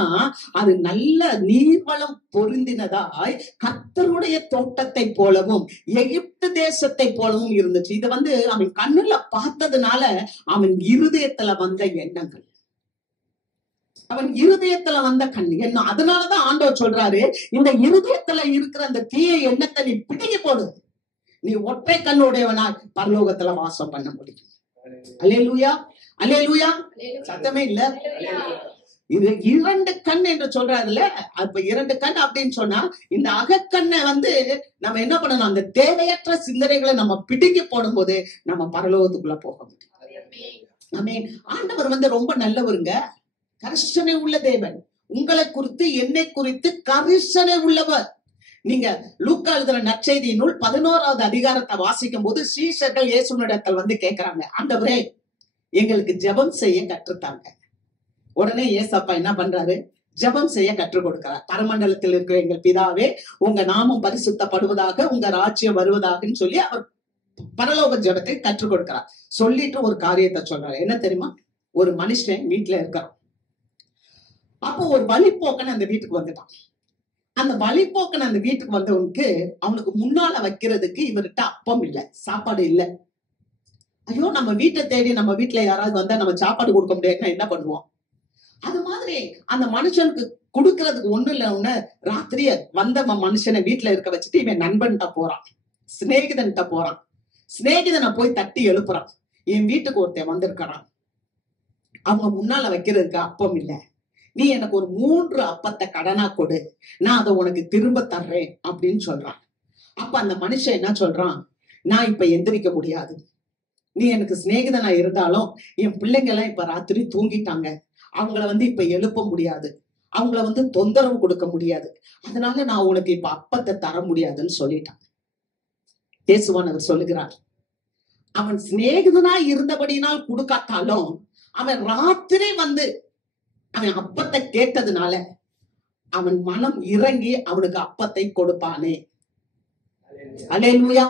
அது நல்ல நீர்வளம் பொருந்தினதாய் கர்த்தருடைய தோட்டத்தை போலவும் எகிப்து தேசத்தை போலவும் இருந்துச்சு. இது அவன் கண்ணுல பார்த்ததுனால அவன் இருதயத்துல வந்த எண்ணங்கள், அவன் இருதயத்துல வந்த எண்ணம். அதனாலதான் ஆண்டவர் சொல்றாரு, இந்த இருதயத்துல இருக்கிற அந்த தீய எண்ணத்தை நீ பிடிக்கி போடு, நீ ஒற்றை கண்ணுடையவனா பரலோகத்துல வாசம் பண்ண முடியும். அல்லேலூயா. அல்லேலூயா. சத்தமே இல்ல. இது 2 கண் என்று சொல்றாருல. அப்ப 2 கண் அப்படின்னு சொன்னா, இந்த அகக்கண்ணை நம்ம என்ன பண்ணணும், அந்த தேவையற்ற சிந்தனைகளை நம்ம பிடிக்கி போடும் போது நம்ம பரலோகத்துக்குள்ள போக முடியும். ஆமென். ஆண்டவர் ரொம்ப நல்லவருங்க, கரிசனை உள்ள தேவன். உங்களை குறித்து, என்னை குறித்து கரிசனை உள்ளவர். நீங்க லூக்கா எழுதுற நற்செய்தி நூல் 11வது அதிகாரத்தை வாசிக்கும் போது சீஷர்கள் இயேசுவினிடத்தில் கேட்கிறாங்க, ஆண்டவரே எங்களுக்கு ஜெபம் செய்ய கற்றுத்தாங்க. உடனே ஏசப்பா என்ன பண்றாரு, ஜெபம் செய்ய கற்றுக் கொடுக்கிறார். பரமண்டலத்தில் இருக்கிற எங்கள் பிதாவே, உங்க நாமம் பரிசுத்தப்படுவதாக, உங்க ராஜ்யம் வருவதாகன்னு சொல்லி அவர் பரலோக ஜெபத்தை கற்றுக் கொடுக்கிறார். சொல்லிட்டு ஒரு காரியத்தை சொல்றாரு. என்ன தெரியுமா? ஒரு மனுஷன் வீட்டுல இருக்கான். அப்போ ஒரு வழிப்போக்கன் அந்த வீட்டுக்கு வந்துட்டான். அந்த வழிப்போக்கன் அந்த வீட்டுக்கு வந்தவனுக்கு அவனுக்கு முன்னால வைக்கிறதுக்கு இவர்கிட்ட அப்பம் இல்ல, சாப்பாடு இல்ல. ஐயோ, நம்ம வீட்டை தேடி நம்ம வீட்டுல யாராவது வந்தா நம்ம சாப்பாடு கொடுக்க முடியாதுன்னா என்ன பண்ணுவோம்? அது மாதிரி அந்த மனுஷனுக்கு கொடுக்கறதுக்கு ஒண்ணு இல்ல. ராத்திரிய வந்த மனுஷனை வீட்டுல இருக்க வச்சுட்டு இவன் நண்பன்கிட்ட போறான், சிநேகிதன்கிட்ட போறான். சிநேகிதனை போய் தட்டி எழுப்புறான், என் வீட்டுக்கு ஒருத்தன் வந்திருக்கிறான், அவங்க முன்னால வைக்கிறதுக்கு அப்பம் இல்ல, நீ எனக்கு ஒரு 3 அப்பத்தை கடனா கொடு, நான் அதை உனக்கு திரும்ப தர்றேன் அப்படின்னு சொல்றான். அப்ப அந்த மனுஷன் என்ன சொல்றான், நான் இப்ப எந்திரிக்க முடியாது, நீ எனக்கு சிநேகிதனா இருந்தாலும் என் பிள்ளைங்க எல்லாம் இப்ப ராத்திரி தூங்கிட்டாங்க, அவங்கள இப்ப எழுப்ப முடியாது, அவங்கள தொந்தரவு கொடுக்க முடியாது, அதனால நான் உனக்கு இப்ப அப்பத்தை தர முடியாதுன்னு சொல்லிட்டான். இயேசுவானவர் சொல்லுகிறார், அவன் சிநேகிதனா இருந்தபடினால் கொடுக்காட்டாலும் அவன் ராத்திரி அவன் அப்பத்தை கேட்டதுனால அவன் மனம் இறங்கி அவனுக்கு அப்பத்தை கொடுப்பானே. அல்லேலூயா.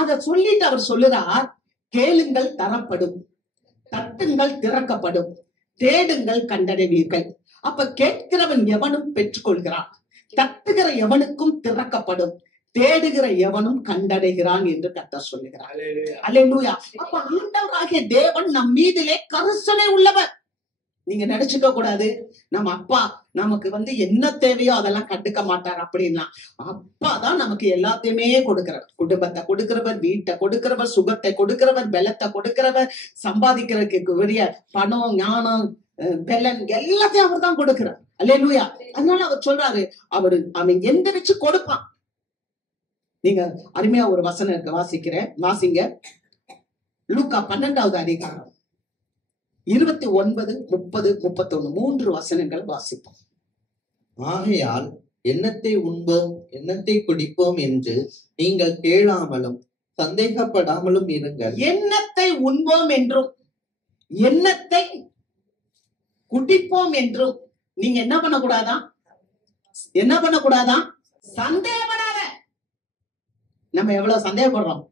அத சொல்லிட்டு அவர் சொல்லுறார், கேளுங்கள் தரப்படும், தட்டுங்கள் திறக்கப்படும், தேடுங்கள் கண்டடைவீர்கள். அப்ப கேட்கிறவன் எவனும் பெற்றுக்கொள்கிறான், தட்டுகிற எவனுக்கும் திறக்கப்படும், தேடுகிற எவனும் கண்டடைகிறான் என்று கர்த்தர் சொல்லுகிறார். அல்லேலூயா. அப்ப ஆண்டவராகிய தேவன் நம் மீதிலே கரிசனை உள்ளவர். நீங்க நினைச்சுக்க கூடாது, நம்ம அப்பா நமக்கு என்ன தேவையோ அதெல்லாம் கண்டுக்க மாட்டார் அப்படின்னா. அப்பா தான் நமக்கு எல்லாத்தையுமே கொடுக்கிறவர். குடும்பத்தை கொடுக்கிறவர், வீட்டை கொடுக்கிறவர், சுகத்தை கொடுக்கிறவர், பலத்தை கொடுக்கிறவர், சம்பாதிக்கிறதுக்கு உரிய பணம், ஞானம், பலன் எல்லாத்தையும் அவர் தான் கொடுக்கிறார். அல்லேலூயா. அதனால அவர் சொல்றாரு, அவன் எந்திரிச்சு கொடுப்பான். நீங்க அருமையா ஒரு வசனம் இருக்கு, வாசிங்க. லூக்கா 12வது அதிகாரம் 29, 30, 31 3 வசனங்கள் வாசிப்போம். ஆகையால் எண்ணத்தை உண்போம், எண்ணத்தை குடிப்போம் என்று நீங்கள் கேளாமலும் சந்தேகப்படாமலும் இருங்கள். எண்ணத்தை உண்போம் என்றும் எண்ணத்தை குடிப்போம் என்றும் நீங்க என்ன பண்ணக்கூடாதா? சந்தேகப்படாத. நம்ம எவ்வளவு சந்தேகப்படுறோம்?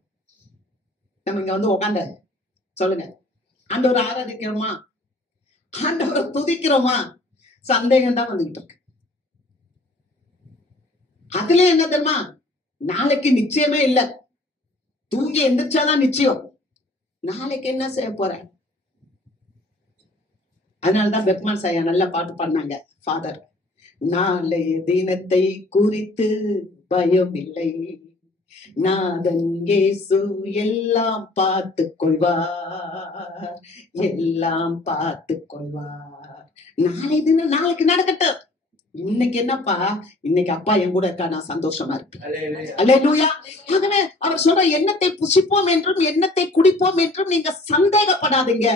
நம்ம இங்க உட்காந்த சொல்லுங்க, ஆண்டவரை ஆராதிக்கிறோமா, ஆண்டவரை துதிக்கிறோமா? சந்தேகம் தான் வந்துகிட்டு இருக்கு. அதுல என்ன தெரியுமா, நாளைக்கு நிச்சயமே இல்ல, தூங்கி எந்திரிச்சாதான் நிச்சயம். நாளைக்கு என்ன செய்ய போற? அதனாலதான் பெக்மான் சாயா நல்ல பாட்டு பண்ணாங்க. ஃபாதர், நாளைய தினத்தை குறித்து பயம் இல்லை. நாதன் இயேசு எல்லாம் பார்த்து கொள்வார், எல்லாம் பார்த்து கொள்வார். நாளை தினம் நாளைக்கு நடக்கட்டும். இன்னைக்கு என்னப்பா, இன்னைக்கு அப்பா என் கூட இருக்கா, நான் சந்தோஷமா இருக்கேன். அல்லேலூயா. ஆகவே அவர் சொல்ற எண்ணத்தை புசிப்போம் என்றும் எண்ணத்தை குடிப்போம் என்றும் நீங்க சந்தேகப்படாதீங்க.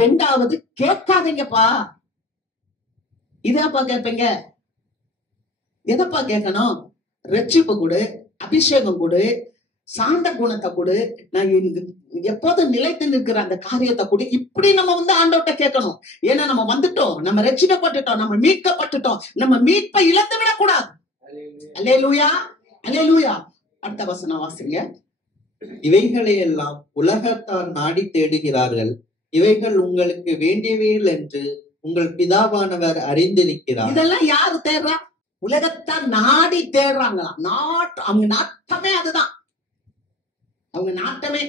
ரெண்டாவது கேட்காதீங்கப்பா. இதாப்பா கேட்பீங்க. எதப்பா கேட்கணும்? ரட்சிப்பு கொடு, அபிஷேகம் கொடு, சாந்த குணத்தை கொடு, நான் எப்போதும் நிலைத்து நிற்கிற அந்த காரியத்தை கொடு. இப்படி நம்ம ஆண்டவர்கிட்ட கேட்கணும். ஏன்னா நம்ம வந்துட்டோம், நம்ம ரட்சிக்கப்பட்டுட்டோம், நம்ம மீட்கப்பட்டுட்டோம். நம்ம மீட்பை இழந்து விடக்கூடாது. அல்லேலூயா, அல்லேலூயா. அடுத்த வசனம் வாசிங்க. இவைகளை எல்லாம் உலகத்தார் நாடி தேடுகிறார்கள், இவைகள் உங்களுக்கு வேண்டியவைகள் என்று உங்கள் பிதாவானவர் அறிந்திருக்கிறார். இதெல்லாம் யாரு தேடுறா? உலகத்தார் நாடி தேடுறாங்களாம். அவங்க நாட்டமே அதுதான், அவங்க நாட்டமே.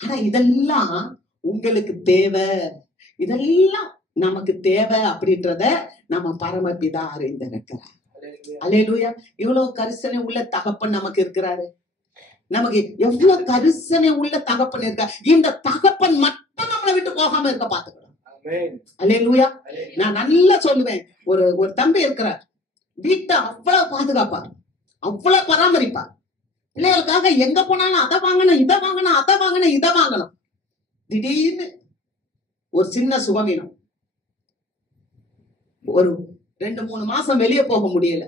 ஆனா இதெல்லாம் உங்களுக்கு தேவை, இதெல்லாம் நமக்கு தேவை அப்படின்றத நம்ம பரமபிதா அறிந்திருக்கிறார். அல்லேலூயா. இவ்வளவு கரிசனை உள்ள தகப்பன் நமக்கு இருக்கிறாரு. நமக்கு எவ்வளவு கரிசனை உள்ள தகப்பன் இருக்கா. இந்த தகப்பன் மட்டும் நம்மளை விட்டு போகாம இருக்க பாத்துக்கணும். அல்லேலூயா. நான் நல்லா சொல்லுவேன். ஒரு தம்பி இருக்கிறார், வீட்டை அவ்வளவு பாதுகாப்பார், அவ்வளவு பராமரிப்பார். பிள்ளைகளுக்காக எங்க போனாலும் அதை வாங்கணும், இதை வாங்கணும், அதை வாங்கணும், இதை வாங்கணும். திடீர்னு ஒரு சின்ன சுகவீனம், ஒரு 2-3 மாசம் வெளியே போக முடியல.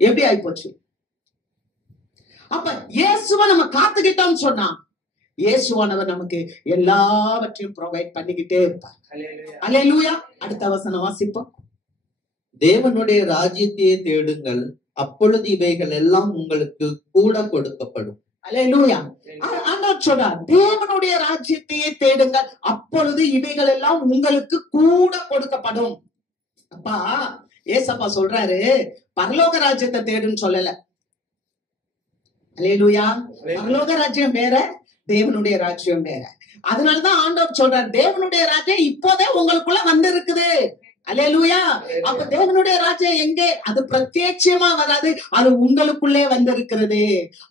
எப்படி ஆயிப்போச்சு? அப்ப இயேசுவை நம்ம காத்துக்கிட்டோம்னு சொன்னா, இயேசுவானவர் நமக்கு எல்லாவற்றையும் ப்ரொவைட் பண்ணிக்கிட்டே இருப்பார். அல்லேலூயா. அடுத்த வசனம் வாசிப்போம். தேவனுடைய ராஜ்யத்தையே தேடுங்கள், அப்பொழுது இவைகள் எல்லாம் உங்களுக்கு கூட கொடுக்கப்படும். அல்லேலூயா. ஆண்டவர் சொல்றார், தேவனுடைய ராஜ்யத்தையே தேடுங்கள், அப்பொழுது இவைகள் எல்லாம் உங்களுக்கு கூட கொடுக்கப்படும். அப்பா ஏசப்பா சொல்றாரு, பரலோக ராஜ்யத்தை தேடுன்னு சொல்லல. அல்லேலூயா. பரலோக ராஜ்யம் வேற, தேவனுடைய ராஜ்யம் வேற. அதனாலதான் ஆண்டவர் சொல்றார், தேவனுடைய ராஜ்யம் இப்போதே உங்களுக்குள்ள வந்து இருக்குது. அல்லேலூயா. அப்ப தேவனுடைய ராஜ்யம் எங்கே? அது பிரத்யட்சமா வராது, அது உங்களுக்குள்ளே வந்திருக்கிறது.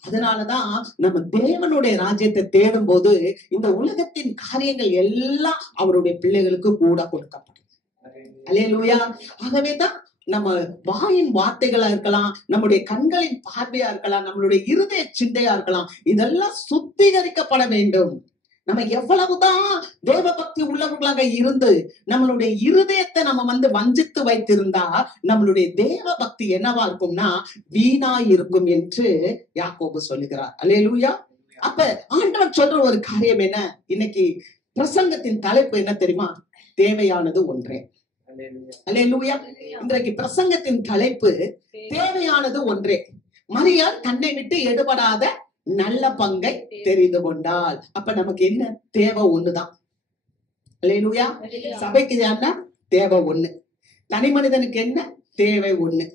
அதனாலதான் நம்ம தேவனுடைய ராஜ்யத்தை தேடும் போது இந்த உலகத்தின் காரியங்கள் எல்லாம் அவருடைய பிள்ளைகளுக்கு கூட கொடுக்கப்படும். அல்லேலூயா. ஆகவேதான் நம்ம வாயின் வார்த்தைகளா இருக்கலாம், நம்முடைய கண்களின் பார்வையா இருக்கலாம், நம்மளுடைய இருதய சிந்தையா இருக்கலாம், இதெல்லாம் சுத்திகரிக்கப்பட வேண்டும். நம்ம எவ்வளவுதான் தேவ பக்தி உள்ளவர்களாக இருந்து நம்மளுடைய இருதயத்தை நம்ம வஞ்சித்து வைத்திருந்தா நம்மளுடைய தேவ பக்தி என்னவா இருக்கும்னா வீணாய் இருக்கும் என்று யாக்கோபு சொல்லுகிறார். அல்லேலூயா. அப்ப ஆண்டவர் சொல்ற ஒரு காரியம் என்ன? இன்னைக்கு பிரசங்கத்தின் தலைப்பு என்ன தெரியுமா? தேவையானது ஒன்றே. அல்லேலூயா. இன்றைக்கு பிரசங்கத்தின் தலைப்பு தேவையானது ஒன்றே. மரியாள் தன்னை விட்டு எடுபடாத நல்ல பங்கை தெரிந்து கொண்டால். அப்ப நமக்கு என்ன தேவை? ஒண்ணுதான். அல்லேலூயா. சபைக்கு என்ன தேவை? ஒண்ணு. தனி மனிதனுக்கு என்ன தேவை? ஒண்ணு.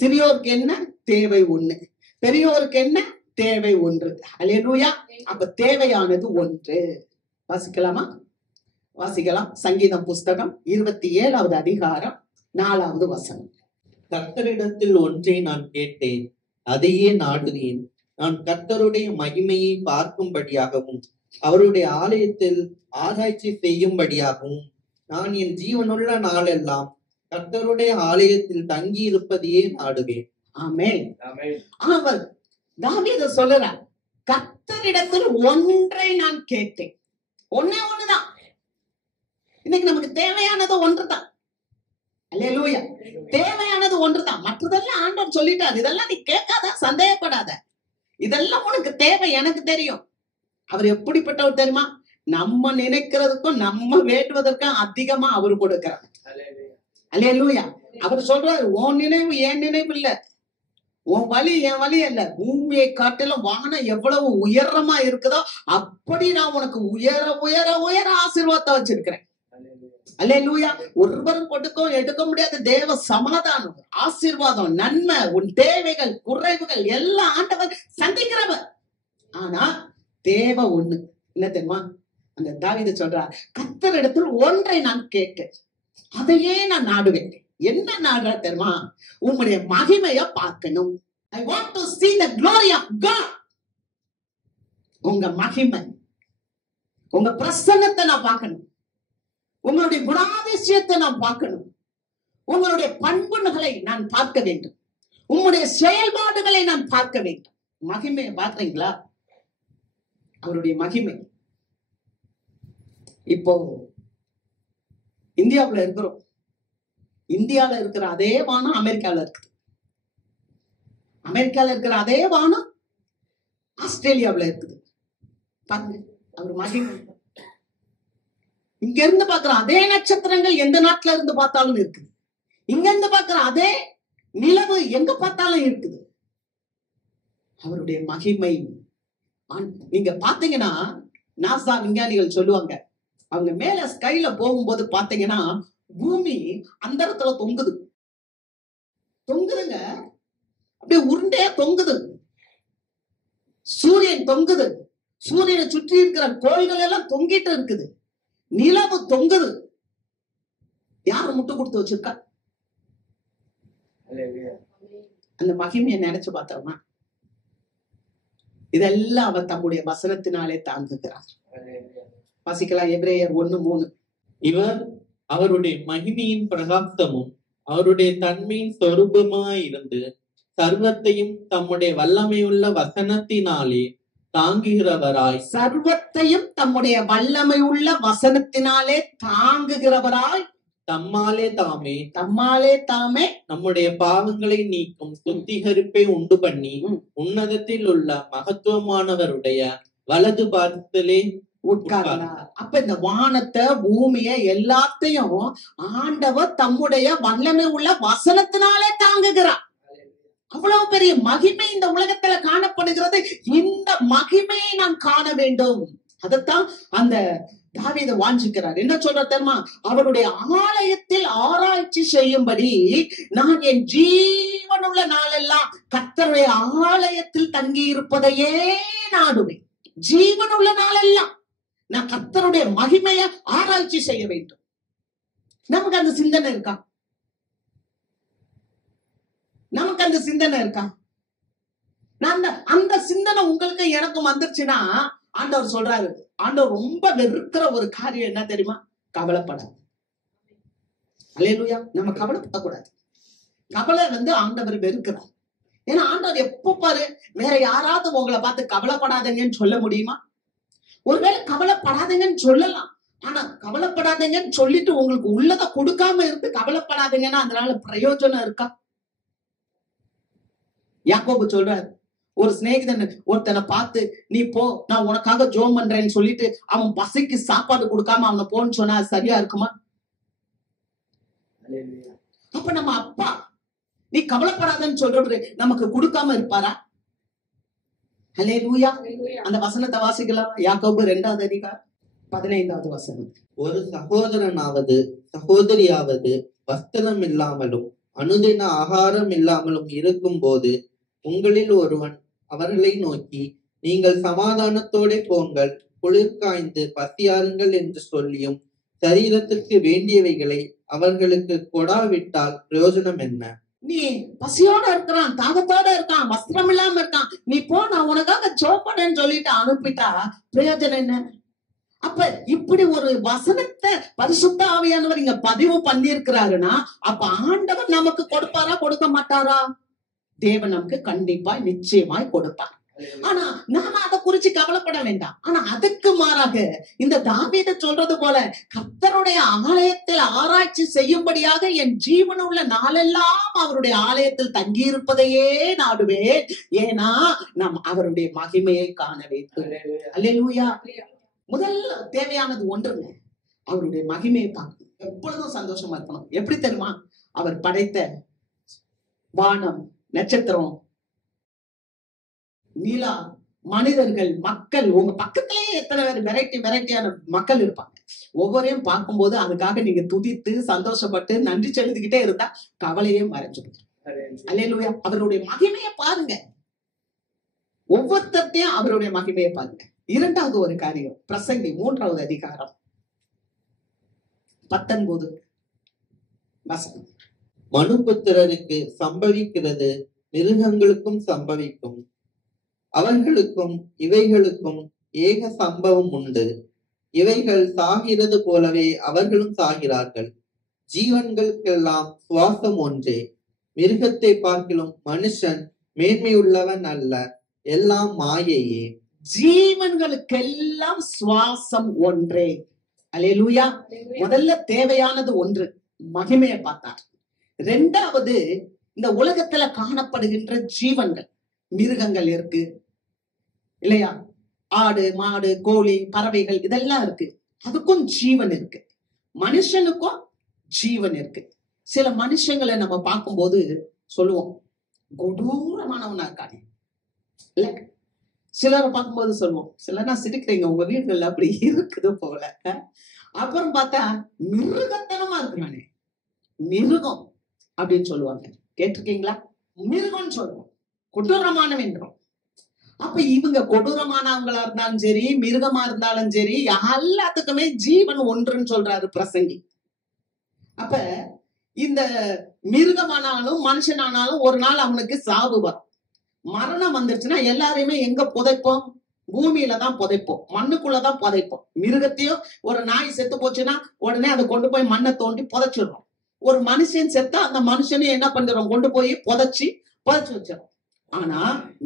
சிறியோருக்கு என்ன தேவை? ஒண்ணு. பெரியோருக்கு என்ன தேவை? ஒன்று. அல்லேலூயா. அப்ப தேவையானது ஒன்று. வாசிக்கலாமா? வாசிக்கலாம். சங்கீதம் புஸ்தகம் 27வது அதிகாரம் 4வது வசனம். கர்த்தரிடத்தில் ஒன்றை நான் கேட்டேன், அதையே நாடுகிறேன். நான் கர்த்தருடைய மகிமையை பார்க்கும்படியாகவும் அவருடைய ஆலயத்தில் ஆராய்ச்சி செய்யும்படியாகவும் நான் என் ஜீவனுள்ள நாளெல்லாம் கர்த்தருடைய ஆலயத்தில் தங்கி இருப்பதையே நாடுவேன். ஆமென். அவர் தாவீது சொல்றார், கர்த்தரிடத்தில் ஒன்றை நான் கேட்டேன். ஒன்னே ஒண்ணுதான். இன்னைக்கு நமக்கு தேவையானது ஒன்றுதான். அல்லேலூயா. தேவையானது ஒன்றுதான். மற்றதெல்லாம் ஆண்டவர் சொல்லிட்டாரு, இதெல்லாம் நீ கேட்காத, சந்தேகப்படாத. இதெல்லாம் உனக்கு தேவை, எனக்கு தெரியும். அவர் எப்படிப்பட்டவர் தெரியுமா? நம்ம நினைக்கிறதுக்கும் நம்ம வேண்டுவதற்கும் அதிகமா அவரு கொடுக்கிறார். அல்லேலூயா. அவர் சொல்றாரு, உன் நினைவு என் நினைவு இல்ல, உன் வழி என் வழி அல்ல. பூமியை காட்டிலும் வானம் எவ்வளவு உயரமா இருக்குதோ அப்படி நான் உனக்கு உயர உயர உயர ஆசீர்வாதத்தை வச்சிருக்கிறேன். அல்லேலூயா. ஒருவரும் கொடுக்கவும் எடுக்க முடியாத தேவ சமாதானம், ஆசீர்வாதம், நன்மை, உன் தேவைகள் குறைவுகள் எல்லாம் ஆண்டவர் சந்திக்கிறவர். ஆனா தேவை ஒண்ணு. என்ன தெரியுமா? அந்த தாவீது சொல்றார், கர்த்தரிடத்தில் ஒன்றை நான் கேட்டேன். அதையே நான் நாடுவேன். என்ன நாடுற தெரியுமா? உங்களுடைய மகிமைய பார்க்கணும். I want to see the glory of God. உங்க மகிமை, உங்க பிரசன்னத்தை நான் பார்க்கணும். உங்களுடைய குணாதிசயத்தை நான் பார்க்கணும். உங்களுடைய பண்புகளை நான் பார்க்க வேண்டும். உங்களுடைய செயல்பாடுகளை நான் பார்க்க வேண்டும். மகிமையை பார்க்கறீங்களா? அவருடைய மகிமை. இப்போ இந்தியாவுல இருக்கிறோம். இந்தியால இருக்கிற அதே வானம் அமெரிக்கால இருக்குது. அமெரிக்கால இருக்கிற அதே வானம் ஆஸ்திரேலியாவுல இருக்குது. பாருங்க அவர் மகிமை. இங்க இருந்து பாக்குற அதே நட்சத்திரங்கள் எந்த நாட்டுல இருந்து பார்த்தாலும் இருக்குது. இங்க இருந்து பாக்குற அதே நிலவு எங்க பார்த்தாலும் இருக்குது. அவருடைய மகிமை. நீங்க பாத்தீங்கன்னா நாசா விஞ்ஞானிகள் சொல்லுவாங்க, அவங்க மேல ஸ்கைல போகும்போது பாத்தீங்கன்னா பூமி அந்த இடத்துல தொங்குது. தொங்குதுங்க, அப்படியே உருண்டே தொங்குது. சூரியன் தொங்குது. சூரியனை சுற்றி இருக்கிற கோள்கள் எல்லாம் தொங்கிட்டு இருக்குது. நிலவு தொங்குது. யாரு முட்டு கொடுத்து வச்சிருக்கா? அந்த மகிமையை நினைச்சு பார்த்தோம்னா இதெல்லாம் அவர் தம்முடைய வசனத்தினாலே தாங்குகிறார். வாசிக்கலாம் எபிரேயர் 1:3. இவர் அவருடைய மகிமையின் பிரகாசமும் அவருடைய தன்மையின் சொரூபமாயிருந்து சர்வத்தையும் தம்முடைய வல்லமையுள்ள வசனத்தினாலே தாங்குகிறவராய், சர்வத்தையும் தம்முடைய வல்லமையுள்ள வசனத்தினாலே தாங்குகிறவராய், தம்மாலே தாமே நம்முடைய பாவங்களை நீக்கும் சுத்திகரிப்பை உண்டு பண்ணி உன்னதத்தில் உள்ள மகத்துவமானவருடைய வலது பாதத்திலே உட்கார்ந்தார். அப்ப இந்த வானத்தை பூமியை எல்லாத்தையும் ஆண்டவர் தம்முடைய வல்லமை உள்ள வசனத்தினாலே தாங்குகிறார். அவ்வளவு பெரிய மகிமை இந்த உலகத்துல காணப்படுகிறது. இந்த மகிமையை நாம் காண வேண்டும். அதைத்தான் அந்த தாவீது வாஞ்சிக்கிறார். என்ன சொல்ற தெரியுமா? அவருடைய ஆலயத்தில் ஆராய்ச்சி செய்யும்படி நான் என் ஜீவனுள்ள நாளெல்லாம் கர்த்தருடைய ஆலயத்தில் தங்கி இருப்பதையே நாடுவேன். ஜீவனுள்ள நாளெல்லாம் நான் கர்த்தருடைய மகிமையை ஆராய்ச்சி செய்ய வேண்டும். நமக்கு அந்த சிந்தனை இருக்கா? நமக்கு அந்த சிந்தனை இருக்கா? அந்த சிந்தனை உங்களுக்கு எனக்கும் வந்துருச்சுன்னா ஆண்டவர் சொல்றாரு, ஆண்டவர் ரொம்ப வெறுக்கிற ஒரு காரியம் என்ன தெரியுமா? கவலைப்படாது. அல்லேலூயா. நம்ம கவலைப்படக்கூடாது. கவலை ஆண்டவர் வெறுக்கிறார். ஏன்னா ஆண்டவர் எப்ப பாரு வேற யாராவது உங்களை பார்த்து கவலைப்படாதீங்கன்னு சொல்ல முடியுமா? ஒருவேளை கவலைப்படாதீங்கன்னு சொல்லலாம். ஆனா கவலைப்படாதீங்கன்னு சொல்லிட்டு உங்களுக்கு உள்ளதை கொடுக்காம இருந்து கவலைப்படாதீங்கன்னா அதனால பிரயோஜனம் இருக்கா? யாக்கோபு சொல்றாரு, ஒரு சிநேகிதன் ஒருத்தனை பார்த்து நீ போ நான் உனக்காக ஜோம் பண்றேன்னு சொல்லிட்டு அவன் பசிக்கு சாப்பாடு கொடுக்காம அவனை போன்னு சொன்னா சரியா இருக்குமா? அப்ப நம்ம அப்பா நீ கவலைப்படாதன்னு சொல்றவரு நமக்கு கொடுக்காம இருப்பாரா? அல்லேலூயா. அந்த வசனத்தை வாசிக்கலாம். யாக்கோபு 2வது அதிகாரம் 15வது வசனம். ஒரு சகோதரியாவது வஸ்திரம் இல்லாமலும் அனுதின ஆகாரம் இல்லாமலும் இருக்கும் போது உங்களில் ஒருவன் அவர்களை நோக்கி நீங்கள் சமாதானத்தோட போங்கள், குளிர் காய்ந்து பசியாருங்கள் என்று சொல்லியும் சரீரத்திற்கு வேண்டியவைகளை அவர்களுக்கு கொடாவிட்டால் பிரயோஜனம் என்ன? நீ பசியோட இருக்கிறான், தாகத்தோட இருக்கான், வஸ்திரம் இல்லாம இருக்கான், நீ போ நான் உனக்காக ஜோப்படன்னு சொல்லிட்டு அனுப்பிட்டா பிரயோஜனம் என்ன? அப்ப இப்படி ஒரு வசனத்தை பரிசுத்த ஆவியானவர் இங்க பதிவு பண்ணியிருக்கிறாருன்னா அப்ப ஆண்டவர் நமக்கு கொடுப்பாரா கொடுக்க மாட்டாரா? தேவன் நமக்கு கண்டிப்பா நிச்சயமாய் கொடுப்பார். ஆனா நாம அதை குறிச்சு கவலைப்பட வேண்டாம். ஆனா அதுக்கு மாறாக இந்த தாவீது சொல்றது போல கர்த்தருடைய ஆலயத்தில் ஆராய்ச்சி செய்யும்படியாக என் ஜீவனுள்ள நாளெல்லாம் அவருடைய ஆலயத்தில் தங்கி இருப்பதையே நாடுவேன். ஏன்னா நாம் அவருடைய மகிமையை காண வேண்டும். அல்லேலூயா. முதல் தேவையானது ஒன்றுங்க, அவருடைய மகிமையை பார்க்கணும். எப்பொழுதும் சந்தோஷமா இருக்கணும். எப்படி தெரியுமா? அவர் படைத்த வானம், நட்சத்திரம், நிலா, மனிதர்கள், மக்கள், உங்க பக்கத்திலேயே எத்தனை வெரைட்டியான மக்கள் இருப்பாங்க. ஒவ்வொரையும் பார்க்கும்போது அதுக்காக நீங்க துதித்து சந்தோஷப்பட்டு நன்றி செலுத்திக்கிட்டே இருந்தா கவலையே மறைஞ்சிடும். அல்லேலூயா. அவருடைய மகிமையை பாருங்க. ஒவ்வொருத்தையும் அவருடைய மகிமையை பாருங்க. 2வது ஒரு காரியம், பிரசங்கி 3வது அதிகாரம் 19. வசனம். மனுபுத்திரருக்கு சம்பவிக்கிறது மிருகங்களுக்கும் சம்பவிக்கும், அவர்களுக்கும் இவைகளுக்கும் ஏக சம்பவம் உண்டு. இவைகள் சாகிறது போலவே அவர்களும் சாகிறார்கள். ஜீவன்களுக்கெல்லாம் சுவாசம் ஒன்றே. மிருகத்தை பார்க்கிலும் மனுஷன் மேன்மையுள்ளவன் அல்ல, எல்லாம் மாயையே. ஜீவன்களுக்கெல்லாம் சுவாசம் ஒன்றே. அல்லேலூயா. முதல்ல தேவையானது ஒன்று, மகிமையை பார்த்தார். இரண்டாவது, இந்த உலகத்துல காணப்படுகின்ற ஜீவன்கள், மிருகங்கள் இருக்கு இல்லையா, ஆடு மாடு கோழி பறவைகள் இதெல்லாம் இருக்கு, அதுக்கும் ஜீவன் இருக்கு. மனுஷனுக்கும் ஜீவன் இருக்கு. சில மனுஷங்களை நம்ம பார்க்கும்போது சொல்லுவோம், கொடூரமானவனா இருக்கானே இல்ல. சிலரை பார்க்கும்போது சொல்லுவோம், சிலனா சிரிக்கிறீங்க, உங்க வீடுகள்ல அப்படி இருக்குது போல. அப்புறம் பார்த்தா மிருகத்தனமா இருக்கிறானே, மிருகம் அப்படின்னு சொல்லுவாங்க. கேட்டிருக்கீங்களா? மிருகம்னு சொல்லுவோம், கொடூரமானவன் என்றோம். அப்ப இவங்க கொடூரமானவங்களா இருந்தாலும் சரி, மிருகமா இருந்தாலும் சரி, எல்லாத்துக்குமே ஜீவன் ஒன்றுன்னு சொல்றாரு பிரசங்கி. அப்ப இந்த மிருகமானாலும் மனுஷனானாலும் ஒரு நாள் அவனுக்கு சாவு வரும். மரணம் வந்துருச்சுன்னா எல்லாரையுமே எங்க புதைப்போம்? பூமியில தான் புதைப்போம், மண்ணுக்குள்ளதான் புதைப்போம். மிருகத்தையும் ஒரு நாய் செத்து போச்சுன்னா உடனே அதை கொண்டு போய் மண்ணை தோண்டி புதைச்சிடுறோம். ஒரு மனுஷன் செத்தா அந்த மனுஷனையும் என்ன பண்ணிடுறோம்? கொண்டு போய் புதைச்சு வச்சிடறோம். ஆனா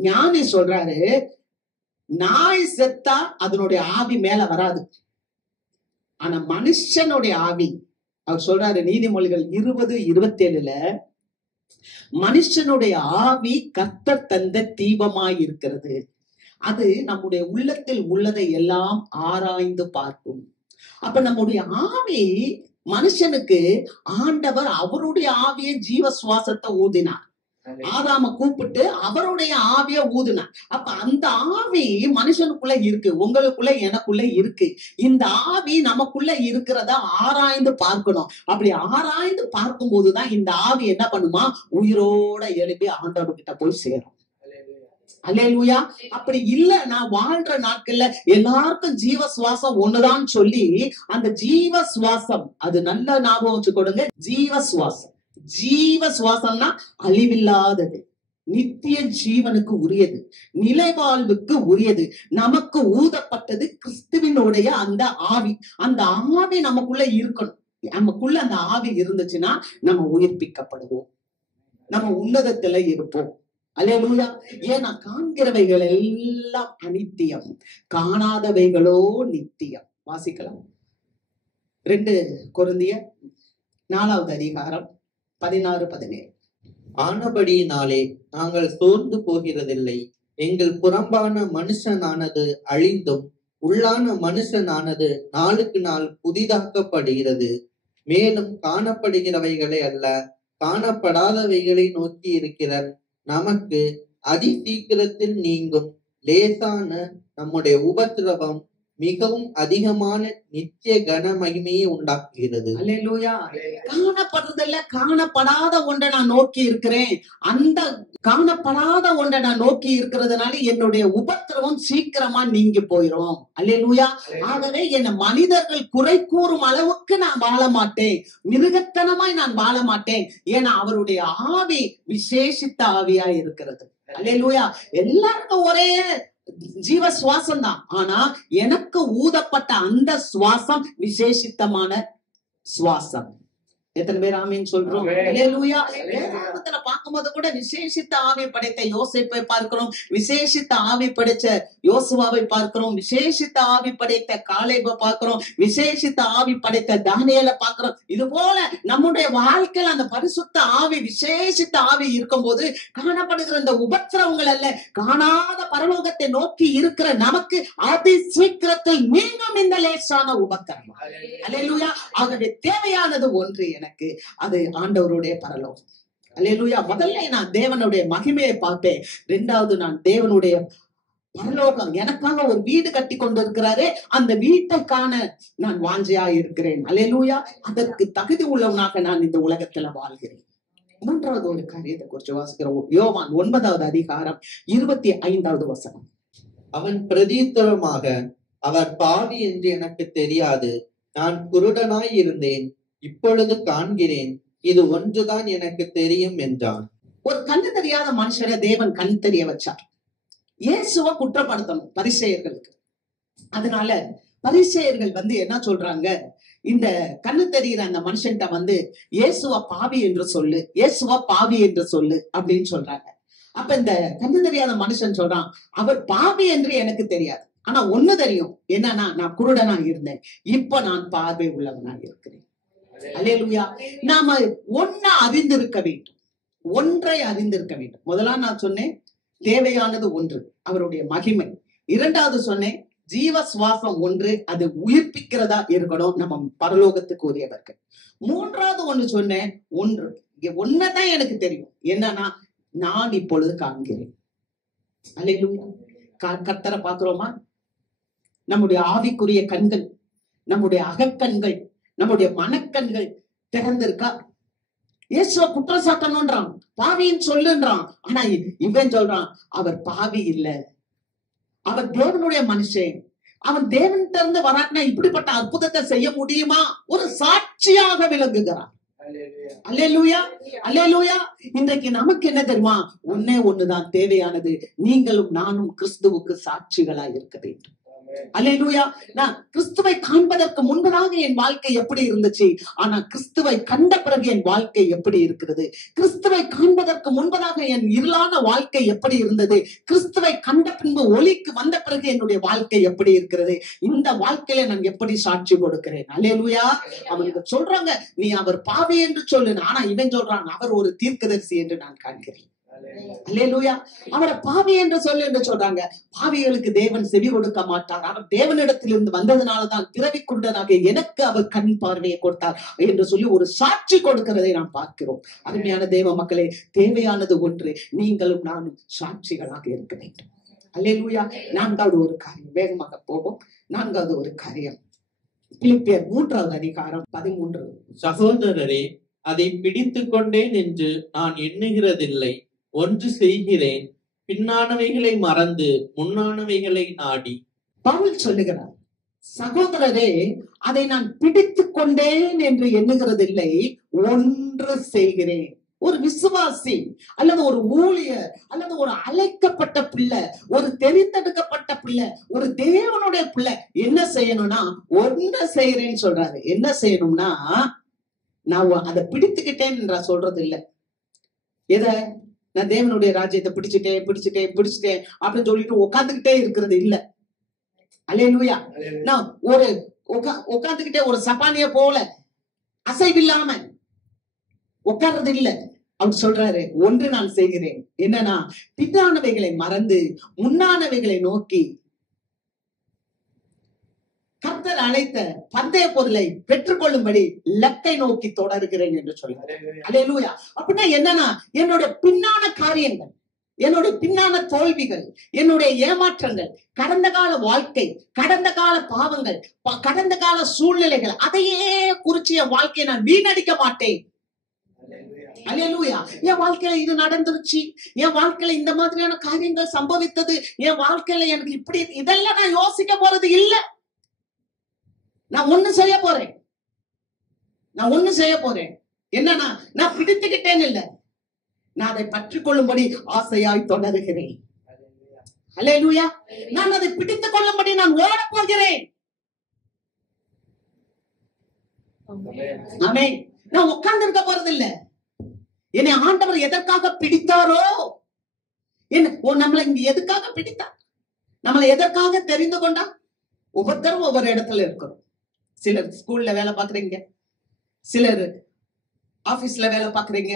ஞானி சொல்றாரு, நாய் செத்தா அதனுடைய ஆவி மேல வராது, ஆனா மனுஷனுடைய ஆவி, அவர் சொல்றாரு நீதிமொழிகள் 20:27, மனுஷனுடைய ஆவி கர்த்தர் தந்த தீபமாய் இருக்கிறது, அது நம்முடைய உள்ளத்தில் உள்ளதை எல்லாம் ஆராய்ந்து பார்க்கும். அப்ப நம்முடைய ஆவி, மனுஷனுக்கு ஆண்டவர் அவருடைய ஆவியை ஜீவ சுவாசத்தை ஊதினார். ஆதாம கூப்பிட்டு அவருடைய ஆவிய ஊதினார். அப்ப அந்த ஆவி மனுஷனுக்குள்ள இருக்கு, உங்களுக்குள்ள எனக்குள்ள இருக்கு. இந்த ஆவி நமக்குள்ள இருக்கிறத ஆராய்ந்து பார்க்கணும். அப்படி ஆராய்ந்து பார்க்கும் போதுதான் இந்த ஆவி என்ன பண்ணுமா? உயிரோட எழுப்பி ஆண்டவர்கிட்ட போய் சேரும். அல்லேலூயா. அப்படி இல்ல, நான் வாழ்ற நாட்கள்ல எல்லாருக்கும் ஜீவ சுவாசம் ஒண்ணுதான் சொல்லி, அந்த ஜீவ சுவாசம், அது நல்ல ஞாபகம் வச்சு கொடுங்க, ஜீவ சுவாசம். ஜீவ சுவாசம்னா அழிவில்லாதது, நித்திய ஜீவனுக்கு உரியது, நிலைவாழ்வுக்கு உரியது. நமக்கு ஊதப்பட்டது கிறிஸ்துவினுடைய அந்த ஆவி. அந்த ஆவி நமக்குள்ள இருக்கணும். நமக்குள்ள அந்த ஆவி இருந்துச்சுன்னா நம்ம உயிர்ப்பிக்கப்படுவோம், நம்ம உன்னதத்துல இருப்போம். அல்லேலூயா. ஏன்னா காண்கிறவைகள் எல்லாம் அனித்தியம், காணாதவைகளோ நித்தியம். வாசிக்கலாம் 2 கொரிந்தியர் 4:16-17. ஆனபடியினாலே நாங்கள் சோர்ந்து போகிறதில்லை. எங்கள் புறம்பான மனுஷனானது அழிந்தும் உள்ளான மனுஷனானது நாளுக்கு நாள் புதிதாக்கப்படுகிறது. மேலும் காணப்படுகிறவைகளை அல்ல, காணப்படாதவைகளை நோக்கி இருக்கிற நமக்கு அதி சீக்கிரத்தில் நீங்கும் லேசான நம்முடைய உபத்திரவம் மிகவும் அதிகமான நித்திய கன மகிமையை உண்டாக்குகிறது. அல்லேலூயா. காணப்படுறதில்ல, காணப்படாத ஒன்றை நான் நோக்கி இருக்கிறேன். அந்த காணப்படாத ஒன்றை நான் நோக்கி இருக்கிறதுனால என்னுடைய உபத்திரவம் சீக்கிரமா நீங்கி போயிரும். அல்லேலூயா. ஆகவே என்ன மனிதர்கள் குறை கூறும் அளவுக்கு நான் வாழ மாட்டேன், மிருகத்தனமாய் நான் வாழ மாட்டேன். ஏன்னா அவருடைய ஆவி விசேஷித்த ஆவியா இருக்கிறது. அல்லேலூயா. எல்லாருக்கும் ஒரே ஜீவ சுவாசம் தான், ஆனா எனக்கு ஊதப்பட்ட அந்த சுவாசம் விசேஷித்தமான சுவாசம். எத்தனை பேர் ஆமீன் சொல்றோம்? அல்லேலூயா. வேதாகமத்துல பார்க்கும்போது கூட விசேஷித்த ஆவி படைத்த யோசேப்பை பார்க்கிறோம், விசேஷித்த ஆவி படைச்ச யோசுவாவை பார்க்கிறோம், விசேஷித்த ஆவி படைத்த காலேபை பார்க்கிறோம், விசேஷித்த ஆவி படைத்த தானியேலை பார்க்கிறோம். இது போல நம்முடைய வாழ்க்கையில் அந்த பரிசுத்த ஆவி, விசேஷித்த ஆவி இருக்கும் போது காணப்படுகிற இந்த உபத்திரவங்கள் அல்ல, காணாத பரலோகத்தை நோக்கி இருக்கிற நமக்கு அதி சீக்கிரத்தில் நீங்கும் இந்த லேசான உபத்திரவம். அல்லேலூயா. ஆகவே தேவையானது ஒன்று எனக்கு, அது ஆண்டவருடைய பரலோகம். அல்லேலூயா. முதல்ல நான் தேவனுடைய மகிமையை பார்ப்பேன், இரண்டாவது நான் தேவனுடைய பரலோகம். எனக்காக ஒரு வீடு கட்டி கொண்டிருக்கிறாரே, அந்த வீட்டை காண நான் வாஞ்சையா இருக்கிறேன். அல்லேலூயா. அதற்கு தகுதி உள்ளவனாக நான் இந்த உலகத்துல வாழ்கிறேன். மூன்றாவது ஒரு காரியத்தை குறித்து வாசிக்கிறோம். யோவான் 9:25. அவன் பிரதியுத்தரமாக, அவர் பாவி என்று எனக்கு தெரியாது, நான் குருடனாய் இருந்தேன், இப்பொழுது காண்கிறேன், இது ஒன்றுதான் எனக்கு தெரியும் என்றான். ஒரு கண்ணு தெரியாத மனுஷனை தேவன் கண் தெரிய வச்சார். இயேசுவை குற்றப்படுத்தணும் பரிசேயர்களுக்கு. அதனால பரிசேயர்கள் என்ன சொல்றாங்க, இந்த கண்ணு தெரிகிற அந்த மனுஷன்கிட்ட இயேசுவ பாவி என்று சொல்லு, இயேசுவ பாவி என்று சொல்லு அப்படின்னு சொல்றாங்க. அப்ப இந்த கண்ணு தெரியாத மனுஷன் சொல்றான், அவர் பாவி என்று எனக்கு தெரியாது, ஆனா ஒண்ணு தெரியும், என்னன்னா நான் குருடனா இருந்தேன், இப்ப நான் பார்வை உள்ளவனா இருக்கிறேன். அல்லேலூயா. நாம அறிந்திருக்க வேண்டும், ஒன்றை அறிந்திருக்க வேண்டும். முதல்ல நான் சொன்னேன் தேவையானது ஒன்று, அவருடைய மகிமை. இரண்டாவது சொன்னேன் ஜீவ சுவாசம் ஒன்று, அது உயிர்ப்பிக்கிறதா இருக்கணும், நம்ம பரலோகத்துக்கு உரியவர்கள். மூன்றாவது ஒண்ணு சொன்னேன், ஒன்னதான் எனக்கு தெரியும், என்னன்னா நான் இப்பொழுது காண்கிறேன். அல்லேலூயா. கர்த்தரை பார்க்கிறோமா? நம்முடைய ஆவிக்குரிய கண்கள், நம்முடைய அகக்கண்கள், நம்முடைய மனக்கண்கள் திறந்திருக்கா? இயேசுவ குற்றம் சாட்டணும்ன்றான், பாவின்னு சொல்லுன்றான். ஆனா இவன் சொல்றான் அவர் பாவி இல்ல, அவர் தேவனுடைய மனுஷன், அவன் தேவன் திறந்து வராட்டினா இப்படிப்பட்ட அற்புதத்தை செய்ய முடியுமா? ஒரு சாட்சியாக விளங்குகிறான். அல்லேலூயா, அல்லேலூயா. இன்றைக்கு நமக்கு என்ன தெரியுமா? ஒன்னே ஒண்ணுதான் தேவையானது, நீங்களும் நானும் கிறிஸ்துவுக்கு சாட்சிகளா இருக்க வேண்டும். அல்லேலூயா. நான் கிறிஸ்துவை காண்பதற்கு முன்பதாக என் வாழ்க்கை எப்படி இருந்துச்சு, ஆனா கிறிஸ்துவை கண்ட பிறகு என் வாழ்க்கை எப்படி இருக்கிறது? கிறிஸ்துவை காண்பதற்கு முன்பதாக என் இருளான வாழ்க்கை எப்படி இருந்தது? கிறிஸ்துவை கண்ட பின்பு ஒளிக்கு வந்த பிறகு என்னுடைய வாழ்க்கை எப்படி இருக்கிறது? இந்த வாழ்க்கையில நான் எப்படி சாட்சி கொடுக்கிறேன்? அல்லேலூயா. அவனுக்கு சொல்றாங்க நீ அவர் பாவி என்று சொல்லு, ஆனா இவன் சொல்றான் அவர் ஒரு தீர்க்கதரிசி என்று நான் காண்கிறேன். அல்லேலூயா. அவரை பாவி என்று சொல்லு என்று சொல்றாங்க. பாவிகளுக்கு தேவன் செவி கொடுக்க மாட்டார், அவர் தேவனிடத்திலிருந்து வந்ததுனாலதான் பிறவி கொண்டதாக எனக்கு அவர் கண் பார்வையை கொடுத்தார் என்று சொல்லி ஒரு சாட்சி கொடுக்கிறதை நாம் பார்க்கிறோம். அருமையான தேவ மக்களே, தேவையானது ஒன்று, நீங்களும் நானும் சாட்சிகளாக இருக்க வேண்டும். அல்லேலூயா. நான்காவது ஒரு காரியம், வேகமாக போவோம். நான்காவது ஒரு காரியம், பிலிப்பியர் 3வது அதிகாரம் 13. சகோதரரே, அதை பிடித்துக் கொண்டேன் என்று நான் எண்ணுகிறதில்லை, ஒன்று செய்கிறேன், பின்னானவைகளை மறந்து முன்னானவைகளை நாடி. பவுல் சொல்லுகிறார், சகோதரரே, அதை நான் பிடித்துக் கொண்டேன் என்று எண்ணுகிறதில்லை, ஒன்று செய்கிறேன். ஒரு விசுவாசி அல்லது ஒரு ஊழியர் அல்லது ஒரு அழைக்கப்பட்ட பிள்ளை, ஒரு தெரிந்தெடுக்கப்பட்ட பிள்ளை, ஒரு தேவனுடைய பிள்ளை என்ன செய்யணும்னா ஒன்று செய்யறேன்னு சொல்றாரு. என்ன செய்யணும்னா, நான் அதை பிடித்துக்கிட்டேன் என்றா சொல்றது இல்ல. எதை நான் தேவனுடைய ராஜ்யத்தை பிடிச்சிட்டேன் அப்படின்னு சொல்லிட்டு உட்காந்துக்கிட்டே இருக்கிறது இல்ல. அல்லேலூயா. நான் உட்காந்துக்கிட்டே ஒரு சப்பானிய போல அசைவில்லாம உட்கார்றது இல்ல. அவர் சொல்றாரு, ஒன்று நான் செய்கிறேன், என்னன்னா பின்னானவைகளை மறந்து முன்னானவைகளை நோக்கி கர்த்தர் அழைத்த பந்தய பொருளை பெற்றுக்கொள்ளும்படி லக்கை நோக்கி தொடர்கிறேன் என்று சொல்றாரு. அல்லேலூயா. அப்படின்னா என்னன்னா, என்னோட பின்னான காரியங்கள், என்னுடைய பின்னான தோல்விகள், என்னுடைய ஏமாற்றங்கள், கடந்த கால வாழ்க்கை, கடந்த கால பாவங்கள், கடந்த கால சூழ்நிலைகள், அதையே குறிச்சு என் வாழ்க்கையை நான் வீணடிக்க மாட்டேன். அல்லேலூயா. என் வாழ்க்கையில இது நடந்துருச்சு, என் வாழ்க்கையில இந்த மாதிரியான காரியங்கள் சம்பவித்தது, என் வாழ்க்கையில எனக்கு இப்படி, இதெல்லாம் நான் யோசிக்க போறது இல்ல. நான் ஒண்ணு செய்ய போறேன், என்னன்னா நான் பிடித்துக்கிட்டேன்னு இல்ல, நான் அதை பற்றிக் கொள்ளும்படி ஆசையாய் தொடருகிறேன். அல்லேலூயா. நான் அதை பிடித்துக் கொள்ளும்படி நான் ஓட போகிறேன். ஆமென். நான் உட்கார்ந்து இருக்க போறது இல்ல. என்னை ஆண்டவர் எதற்காக பிடித்தாரோ, நம்மளை இங்க எதுக்காக பிடித்தார், நம்மளை எதற்காக தெரிந்து கொண்டா? ஒவ்வொருத்தரும் ஒவ்வொரு இடத்துல இருக்கிறோம். சிலர் ஸ்கூல்ல வேலை பாக்குறீங்க, சிலர் ஆபீஸ்ல வேலை பாக்குறீங்க,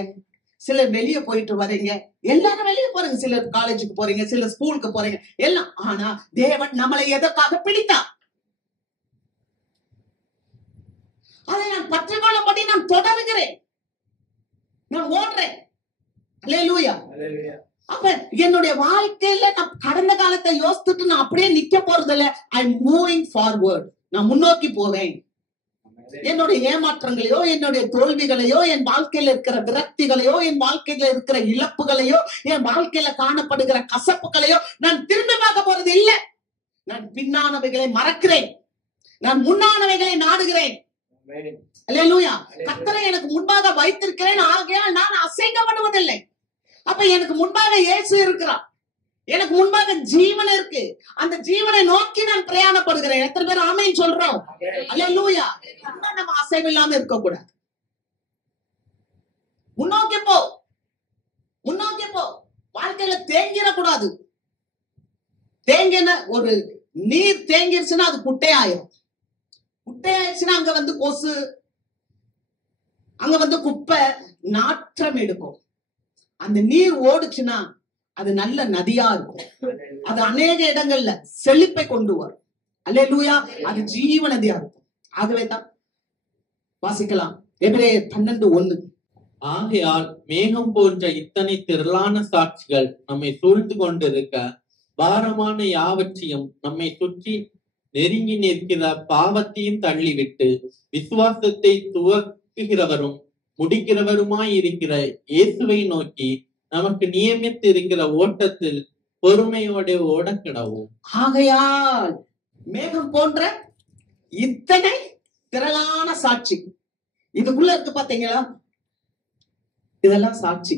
சிலர் வெளியே போயிட்டு வரீங்க, எல்லாரும் வெளியே போறீங்க, சிலர் காலேஜுக்கு போறீங்க, சிலர் ஸ்கூலுக்கு போறீங்க, எல்லாம். ஆனா தேவன் நம்மளை எதற்காக பிடித்தார்? அதை நான் பற்றிக்கொள்ளும்படி நான் தொடருகிறேன், நான் ஓடுறேன். அல்லேலூயா. அப்ப என்னுடைய வாழ்க்கையில நான் கடந்த காலத்தை யோசித்துட்டு நான் அப்படியே நிக்க போறது இல்ல. I am moving forward. நான் முன்னோக்கி போவேன். என்னுடைய ஏமாற்றங்களையோ, என்னுடைய தோல்விகளையோ, என் வாழ்க்கையில இருக்கிற விரக்திகளையோ, என் வாழ்க்கையில இருக்கிற இழப்புகளையோ, என் வாழ்க்கையில காணப்படுகிற கசப்புகளையோ நான் திரும்பி பார்க்க போறது இல்லை. நான் பின்னானவைகளை மறக்கிறேன், நான் முன்னானவைகளை நாடுகிறேன். அல்லேலூயா. கர்த்தரை எனக்கு முன்பாக வைத்திருக்கிறேன், ஆகையால் நான் அசைக்கப்படுவதில்லை. அப்ப எனக்கு முன்பாக இயேசு இருக்கிறார், எனக்கு முன்பாக ஜீவன் இருக்கு. அந்த ஜீவனை நோக்கி நான் பிரயாணப்படுகிறேன். எத்தனை பேர் ஆமென் சொல்றோம்? அல்லேலூயா. நம்ம அசைவில்லாம இருக்க கூடாது. முன்னோக்கி போ, முன்னோக்கி போ. வாழ்க்கையில தேங்கிடக்கூடாது. தேங்கின ஒரு நீர் தேங்கிருச்சுன்னா அது குட்டையாயிரும். குட்டையாயிருச்சுன்னா அங்க வந்து கொசு, அங்க வந்து குப்பை, நாற்றம் எடுக்கும். அந்த நீர் ஓடுச்சுன்னா அது நல்ல நதியா இருக்கும். அது அநேக இடங்கள்ல செழிப்பை கொண்டு வரும். அல்லேலூயா. அது ஜீவ நதியா இருக்கும். ஆகவே தான் வாசிக்கலாம் எபிரேயர் 12:1. ஆகையால் மேகம் போன்ற இத்தனை திரளான சாட்சிகள் நம்மை சூழ்ந்து கொண்டிருக்க, பாரமான யாவற்றையும் நம்மை சுற்றி நெருங்கி நிற்கிற பாவத்தையும் தள்ளிவிட்டு, விசுவாசத்தை துவக்குகிறவரும் முடிக்கிறவருமாய் இருக்கிற இயேசுவை நோக்கி நமக்கு நியமித்து இருக்கிற ஓட்டத்தில் பொறுமையோட ஓடக்கிடவும். ஆகையால் மேகம் போன்ற இத்தனை திரளான சாட்சி இதுக்குள்ள இருக்கு. பாத்தீங்களா? இதெல்லாம் சாட்சி.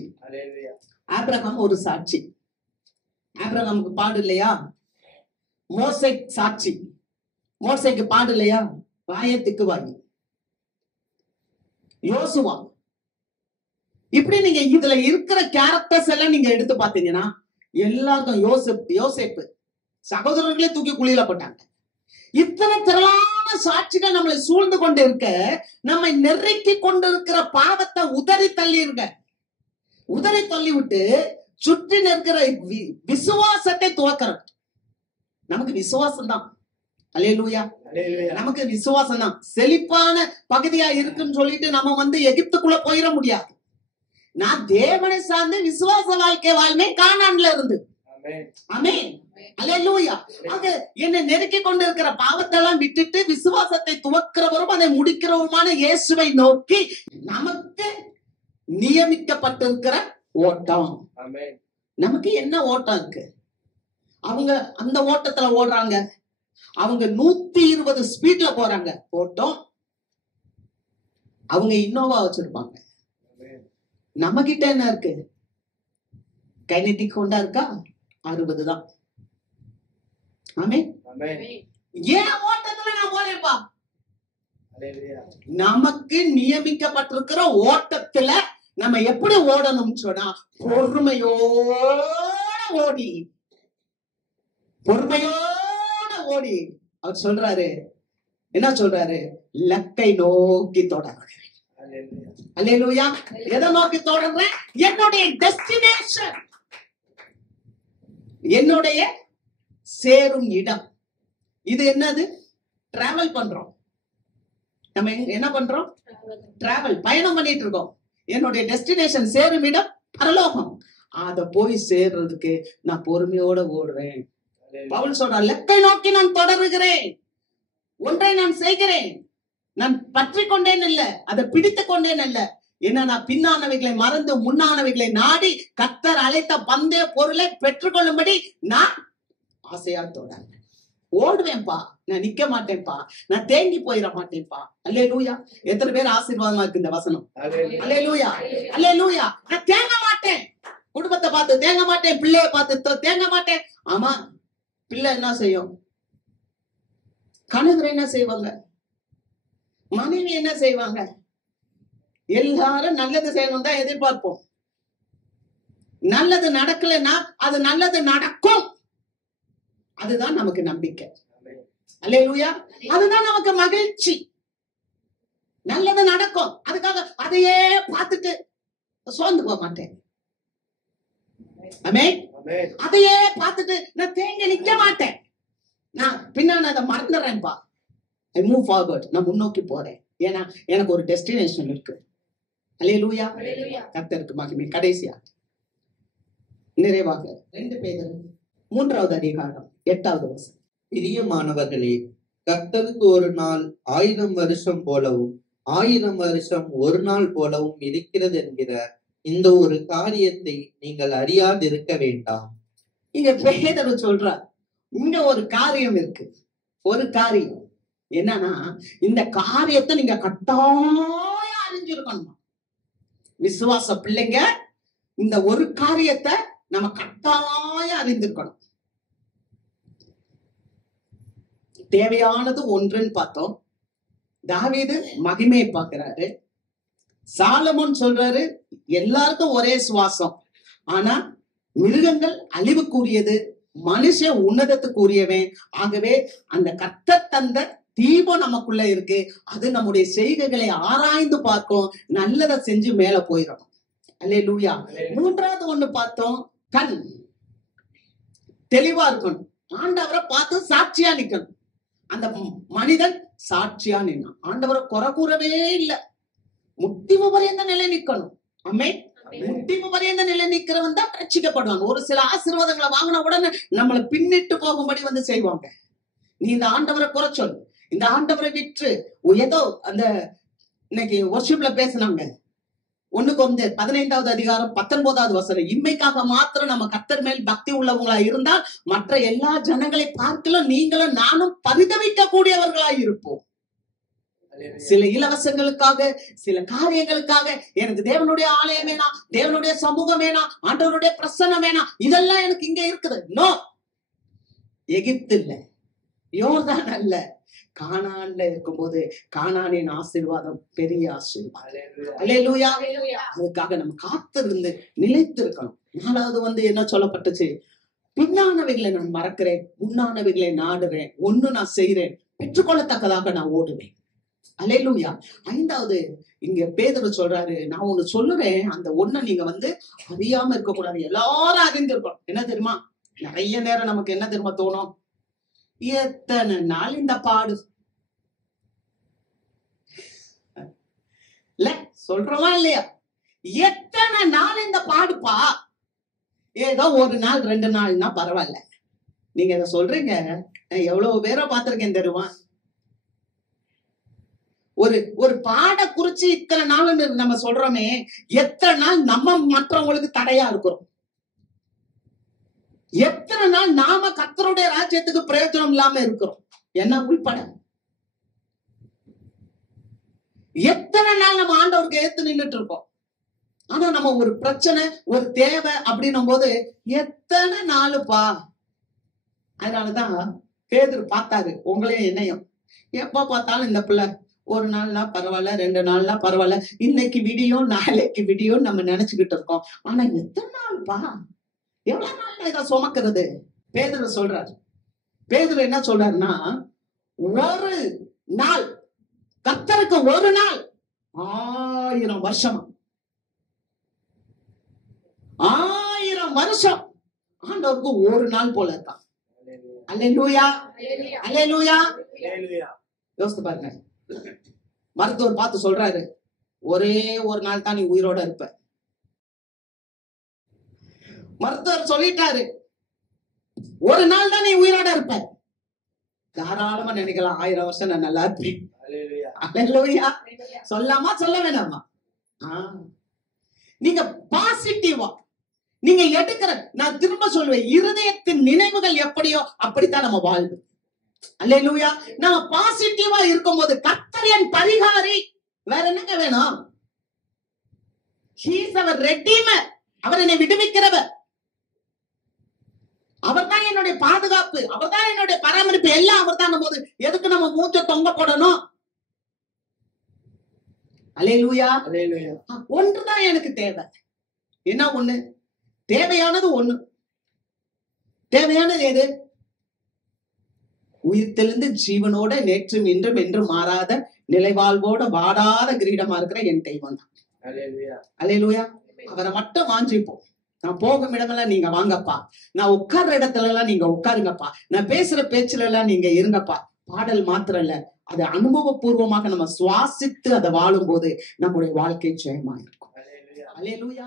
ஆபிரகாம் ஒரு சாட்சி. ஆபிரகாமுக்கு பாடு இல்லையா? மோசே சாட்சி. மோசேக்கு பாடு இல்லையா? வாயத்துக்கு வாங்கி. யோசுவா. இப்படி நீங்க இதுல இருக்கிற கேரக்டர்ஸ் எல்லாம் நீங்க எடுத்து பாத்தீங்கன்னா எல்லாருக்கும் யோசேப்பு சகோதரர்களே தூக்கி குழியில போட்டாங்க. இத்தனை திரளான சாட்சிகள் நம்மளை சூழ்ந்து கொண்டு இருக்க, நம்மை நெருக்கி கொண்டு இருக்கிற பாவத்தை உதறி தள்ளிருங்க. உதறி தள்ளி விட்டு சுற்றி நிற்கிற விசுவாசத்தை துவக்கிறது. நமக்கு விசுவாசம் தான். அல்லேலூயா. நமக்கு விசுவாசம் தான் செழிப்பான பகுதியா இருக்குன்னு சொல்லிட்டு நம்ம வந்து எகிப்துக்குள்ள போயிட முடியாது. நான் தேவனை சார்ந்து விசுவாச வாழ்க்கை வாழ்மே கானான்ல இருந்து. ஆமென். அல்லேலூயா. ஆக என்னை நெருக்கி கொண்டு இருக்கிற பாவத்தெல்லாம் விட்டுட்டு விசுவாசத்தை துவக்கிறவரும் அதை முடிக்கிறவருமான இயேசுவை நோக்கி நமக்கு நியமிக்கப்பட்டிருக்கிற ஓட்டம். நமக்கு என்ன ஓட்டம் இருக்கு? அவங்க அந்த ஓட்டத்துல ஓடுறாங்க. அவங்க 120 ஸ்பீட்ல போறாங்க. ஓட்டம். அவங்க இன்னோவா வச்சிருப்பாங்க. நம்ம கிட்ட என்ன இருக்கு? கைனெட்டிக் ஹோண்டா இருக்கா? 60 தான். ஆமென். ஏன் ஓட்டத்துல நான் போறேன்ப்பா? நமக்கு நியமிக்கப்பட்டிருக்கிற ஓட்டத்துல நம்ம எப்படி ஓடணும்னு சொன்னா பொறுமையோட ஓடி, பொறுமையோட ஓடி. அவர் சொல்றாரு, என்ன சொல்றாரு? லக்கை நோக்கி தொடர்கிறேன். அல்லேலூயா. எதை நோக்கி தொடர்றேன்? என்னுடைய டெஸ்டினேஷன், என்னுடைய சேரும் இடம். இது என்னது? டிராவல் பண்றோம். நம்ம என்ன பண்றோம்? டிராவல், பயணம் பண்ணிட்டு இருக்கோம். என்னுடைய டெஸ்டினேஷன் சேரும் இடம் பரலோகம். அத போய் சேர்றதுக்கு நான் பொறுமையோட ஓடுறேன். பவுல் சொல்ற, லக்கை நோக்கி நான் தொடருகிறேன். ஒன்றை நான் செய்கிறேன், நான் பற்றி கொண்டேன் இல்ல, அதை பிடித்து கொண்டேன் அல்ல. ஏன்னா நான் பின்னானவைகளை மறந்து முன்னானவைகளை நாடி கர்த்தர் அழைத்த பந்தய பொருளை பெற்றுக்கொள்ளும்படி நான் ஆசையா தொடர்றேன். ஓடுவேன்பா, நான் நிக்க மாட்டேன்பா, நான் தேங்கி போயிட மாட்டேன்பா. அல்லேலூயா. எத்தனை பேர் ஆசீர்வாதமா இருக்கு இந்த வசனம்? அல்லேலூயா. அல்லேலூயா. நான் தேங்க மாட்டேன். குடும்பத்தை பார்த்து தேங்க மாட்டேன், பிள்ளைய பார்த்து தேங்க மாட்டேன். ஆமா, பிள்ளை என்ன செய்யும்? கணவர் என்ன செய்வாங்க? மனைவி என்ன செய்வாங்க? எல்லாரும் நல்லது செய்யணும் தான் எதிர்பார்ப்போம். நல்லது நடக்கலைன்னா அது நல்லது நடக்கும். அதுதான் நமக்கு நம்பிக்கை. அல்லேலூயா. அதுதான் நமக்கு மகிழ்ச்சி. நல்லது நடக்கும், அதுக்காக அதையே பார்த்துட்டு சோர்ந்து போக மாட்டேன். ஆமென். அதையே பார்த்துட்டு நான் தேங்கி நிக்க மாட்டேன். நான் பின்னாடி அதை மறந்துடுறேன்பா. I move forward. நான் முன்னோக்கி போறேன். ஏன்னா எனக்கு ஒரு டெஸ்டினேஷன் இருக்கு. அல்லேலூயா. கர்த்தருக்கு மகிமை. கடைசியா நிறைவாக 2 பேதுரு 3வது அதிகாரம் 8வது வசனம். பிரியமானவர்களே, கர்த்தருக்கு ஒரு நாள் 1000 வருஷம் போலவும் 1000 வருஷம் ஒரு நாள் போலவும் இருக்கிறது என்கிற இந்த ஒரு காரியத்தை நீங்கள் அறியாதிருக்க வேண்டாம். இங்க பேதுரு சொல்றார், இங்க ஒரு காரியம் இருக்கு. ஒரு காரியம் என்னன்னா இந்த காரியத்தை நீங்க கட்டாயம் அறிஞ்சிருக்கணும். விசுவாச பிள்ளைங்க இந்த ஒரு காரியத்தை நம்ம கட்டாயம் அறிந்திருக்கணும். தேவையானது ஒன்றுன்னு பார்த்தோம். தாவீது மகிமையை பார்க்கிறாரு. சாலமோன் சொல்றாரு எல்லாருக்கும் ஒரே சுவாசம், ஆனா மிருகங்கள் அழிவுக்குரியது, மனுஷன் உன்னதத்துக்குரியவன். ஆகவே அந்த கர்த்தர் தந்த தீபம் நமக்குள்ள இருக்கு. அது நம்முடைய செய்கைகளை ஆராய்ந்து பார்க்கும், நல்லதை செஞ்சு மேல போயிடும். அல்லேலூயா. மூன்றாவது ஒண்ணு பார்த்தோம், கண் தெளிவா இருக்கணும். ஆண்டவரை பார்த்து சாட்சியா நிக்கணும். அந்த மனிதன் சாட்சியா நின்னான். ஆண்டவரை குறை கூறவே இல்லை. முட்டிவு வரைந்த நிலை நிக்கணும். அம்மே, முட்டிவு வரைந்த நிலை நிக்கிறவன் தான் ரட்சிக்கப்படுவாங்க. ஒரு சில ஆசீர்வாதங்களை வாங்கின உடனே நம்மளை பின்னிட்டு போகும்படி வந்து செய்வாங்க. நீ இந்த ஆண்டவரை குறை சொல், இந்த ஆண்டவரை விற்று. ஏதோ அந்த இன்னைக்கு வர்ஷிப்ல பேசினாங்க, 1 கொரிந்தியர் 15வது அதிகாரம் 19வது வசனம். இம்மைக்காக மாத்திரம் நம்ம கர்த்தர் மேல் பக்தி உள்ளவங்களா இருந்தால் மற்ற எல்லா ஜனங்களை பார்க்கலாம் நீங்களும் நானும் பரிதவிக்க கூடியவர்களா இருப்போம். சில இலவசங்களுக்காக, சில காரியங்களுக்காக எனக்கு தேவனுடைய ஆலயம் வேணாம், தேவனுடைய சமூகம் வேணாம், ஆண்டவருடைய பிரசன்னம் வேணாம், இதெல்லாம் எனக்கு இங்க இருக்குது. நோ, எகிப்து இல்ல, யோர்தான் அல்ல, கானான்ல இருக்கும்போது கானானின் ஆசீர்வாதம் பெரிய ஆசீர்வாதம். அல்லேலூயா. அதுக்காக நம்ம காத்திருந்து நிலைத்து இருக்கணும். 4வது என்ன சொல்லப்பட்டுச்சு? பின்னானவைகளை நான் மறக்கிறேன், முன்னானவைகளை நாடுறேன், ஒண்ணு நான் செய்யறேன், பெற்றுக்கொள்ளத்தக்கதாக நான் ஓடுவேன். அல்லேலூயா. 5வது இங்க பேதுரு சொல்றாரு, நான் ஒண்ணு சொல்லுவேன், அந்த ஒண்ண நீங்க அறியாம இருக்க கூடாது, எல்லாரும் அறிந்திருக்கணும். என்ன தெரியுமா? நிறைய நேரம் நமக்கு என்ன தெரியுமா தோணும்? எத்தனை நாள் இந்த பாடு இல்ல, சொல்றோமா இல்லையா? எத்தனை நாள் இந்த பாடுப்பா. ஏதோ 1 நாள் 2 நாள்னா பரவாயில்ல. நீங்க இத சொல்றீங்க, நான் எவ்வளவு பேரை பார்த்திருக்கேன் தெரியுமா? ஒரு பாட குறிச்சு இத்தனை நாள் நம்ம சொல்றோமே, எத்தனை நாள் நம்ம மற்றவங்களுக்கு தடையா இருக்கிறோம்? எத்தனை நாள் நாம கர்த்தருடைய ராஜ்யத்துக்கு பிரயோஜனம் இல்லாம இருக்கிறோம்? என்ன உள்பட எத்தனை நாள் நம்ம ஆண்டவருக்கு ஏத்து நின்றுட்டு இருக்கோம்? ஆனா நம்ம ஒரு பிரச்சனை, ஒரு தேவை அப்படின்னும் போது எத்தனை நாளுப்பா. அதனாலதான் பேதுரு பார்த்தாரு உங்களையும் என்னையும். எப்ப பார்த்தாலும் இந்த பிள்ளை 1 நாள்னா பரவாயில்ல, 2 நாள்னா பரவாயில்ல, இன்னைக்கு விடியும் நாளைக்கு விடியும் நம்ம நினைச்சுக்கிட்டு இருக்கோம். ஆனா எத்தனை நாள்ப்பா, எவ்வளவு நாள் இதை சுமக்கிறது? பேதுரு சொல்றாரு. பேதுரு என்ன சொல்றாருன்னா, 1 நாள் கர்த்தருக்கு 1 நாள் 1000 வருஷம். 1000 வருஷம் ஆண்டவருக்கு 1 நாள் போல இருக்கான். அல்லேலூயா, அல்லேலூயா. யோசித்து பாருங்க. மருத்துவர் பார்த்து சொல்றாரு, ஒரே 1 நாள் தான் நீ உயிரோட இருப்ப. மருத்துவர் சொல்லிட்டாரு, 1 நாள் தான் நீ உயிரோட இருப்ப. தாராளமா நினைக்கலாம், 1000 வருஷம் நான் நல்லா இருப்பேன். அல்லேலூயா. சொல்லாமா சொல்ல வேணாமா? நீங்க பாசிட்டிவா நீங்க எடுக்கிற, நான் திரும்ப சொல்லுவேன், இருதயத்தின் நினைவுகள் எப்படியோ அப்படித்தான் நம்ம வாழ்வு. அல்லேலூயா. நம்ம பாசிட்டிவா இருக்கும்போது கர்த்தர் என் பரிகாரி, வேற என்னங்க வேணும்? He is our redeemer. அவர் என்னை விடுவிக்கிறவர், அவர் தான் என்னுடைய பாதுகாப்பு, அவர் தான் என்னுடைய பராமரிப்பு, எல்லாம் அவர் தான் போது எதுக்கு நம்ம மூச்ச தொங்க போடணும்? அல்லேலூயா. ஒன்றுதான் எனக்கு தேவை. என்ன ஒண்ணு? தேவையானது ஒண்ணு. தேவையானது எது? உயிர்த்தெழுந்து ஜீவனோட நேற்றும் இன்றும் என்றும் மாறாத நிலைவாழ்வோட வாடாத கிரீடமா இருக்கிற என் தெய்வம் தான். அல்லேலூயா. அவரை மட்டும் வாஞ்சிப்போம். நான் போகும் இடமெல்லாம் நீங்க வாங்கப்பா, நான் உட்கார்ற இடத்துல எல்லாம் நீங்க உட்காருங்கப்பா, நான் பேசுற பேச்சுல எல்லாம் நீங்க இருங்கப்பா. பாடல் மாத்திரம் இல்ல, அது அனுபவபூர்வமாக நம்ம சுவாசித்து அதை வாழும் போது நம்முடைய வாழ்க்கை ஜெயமா இருக்கும். அல்லேலூயா.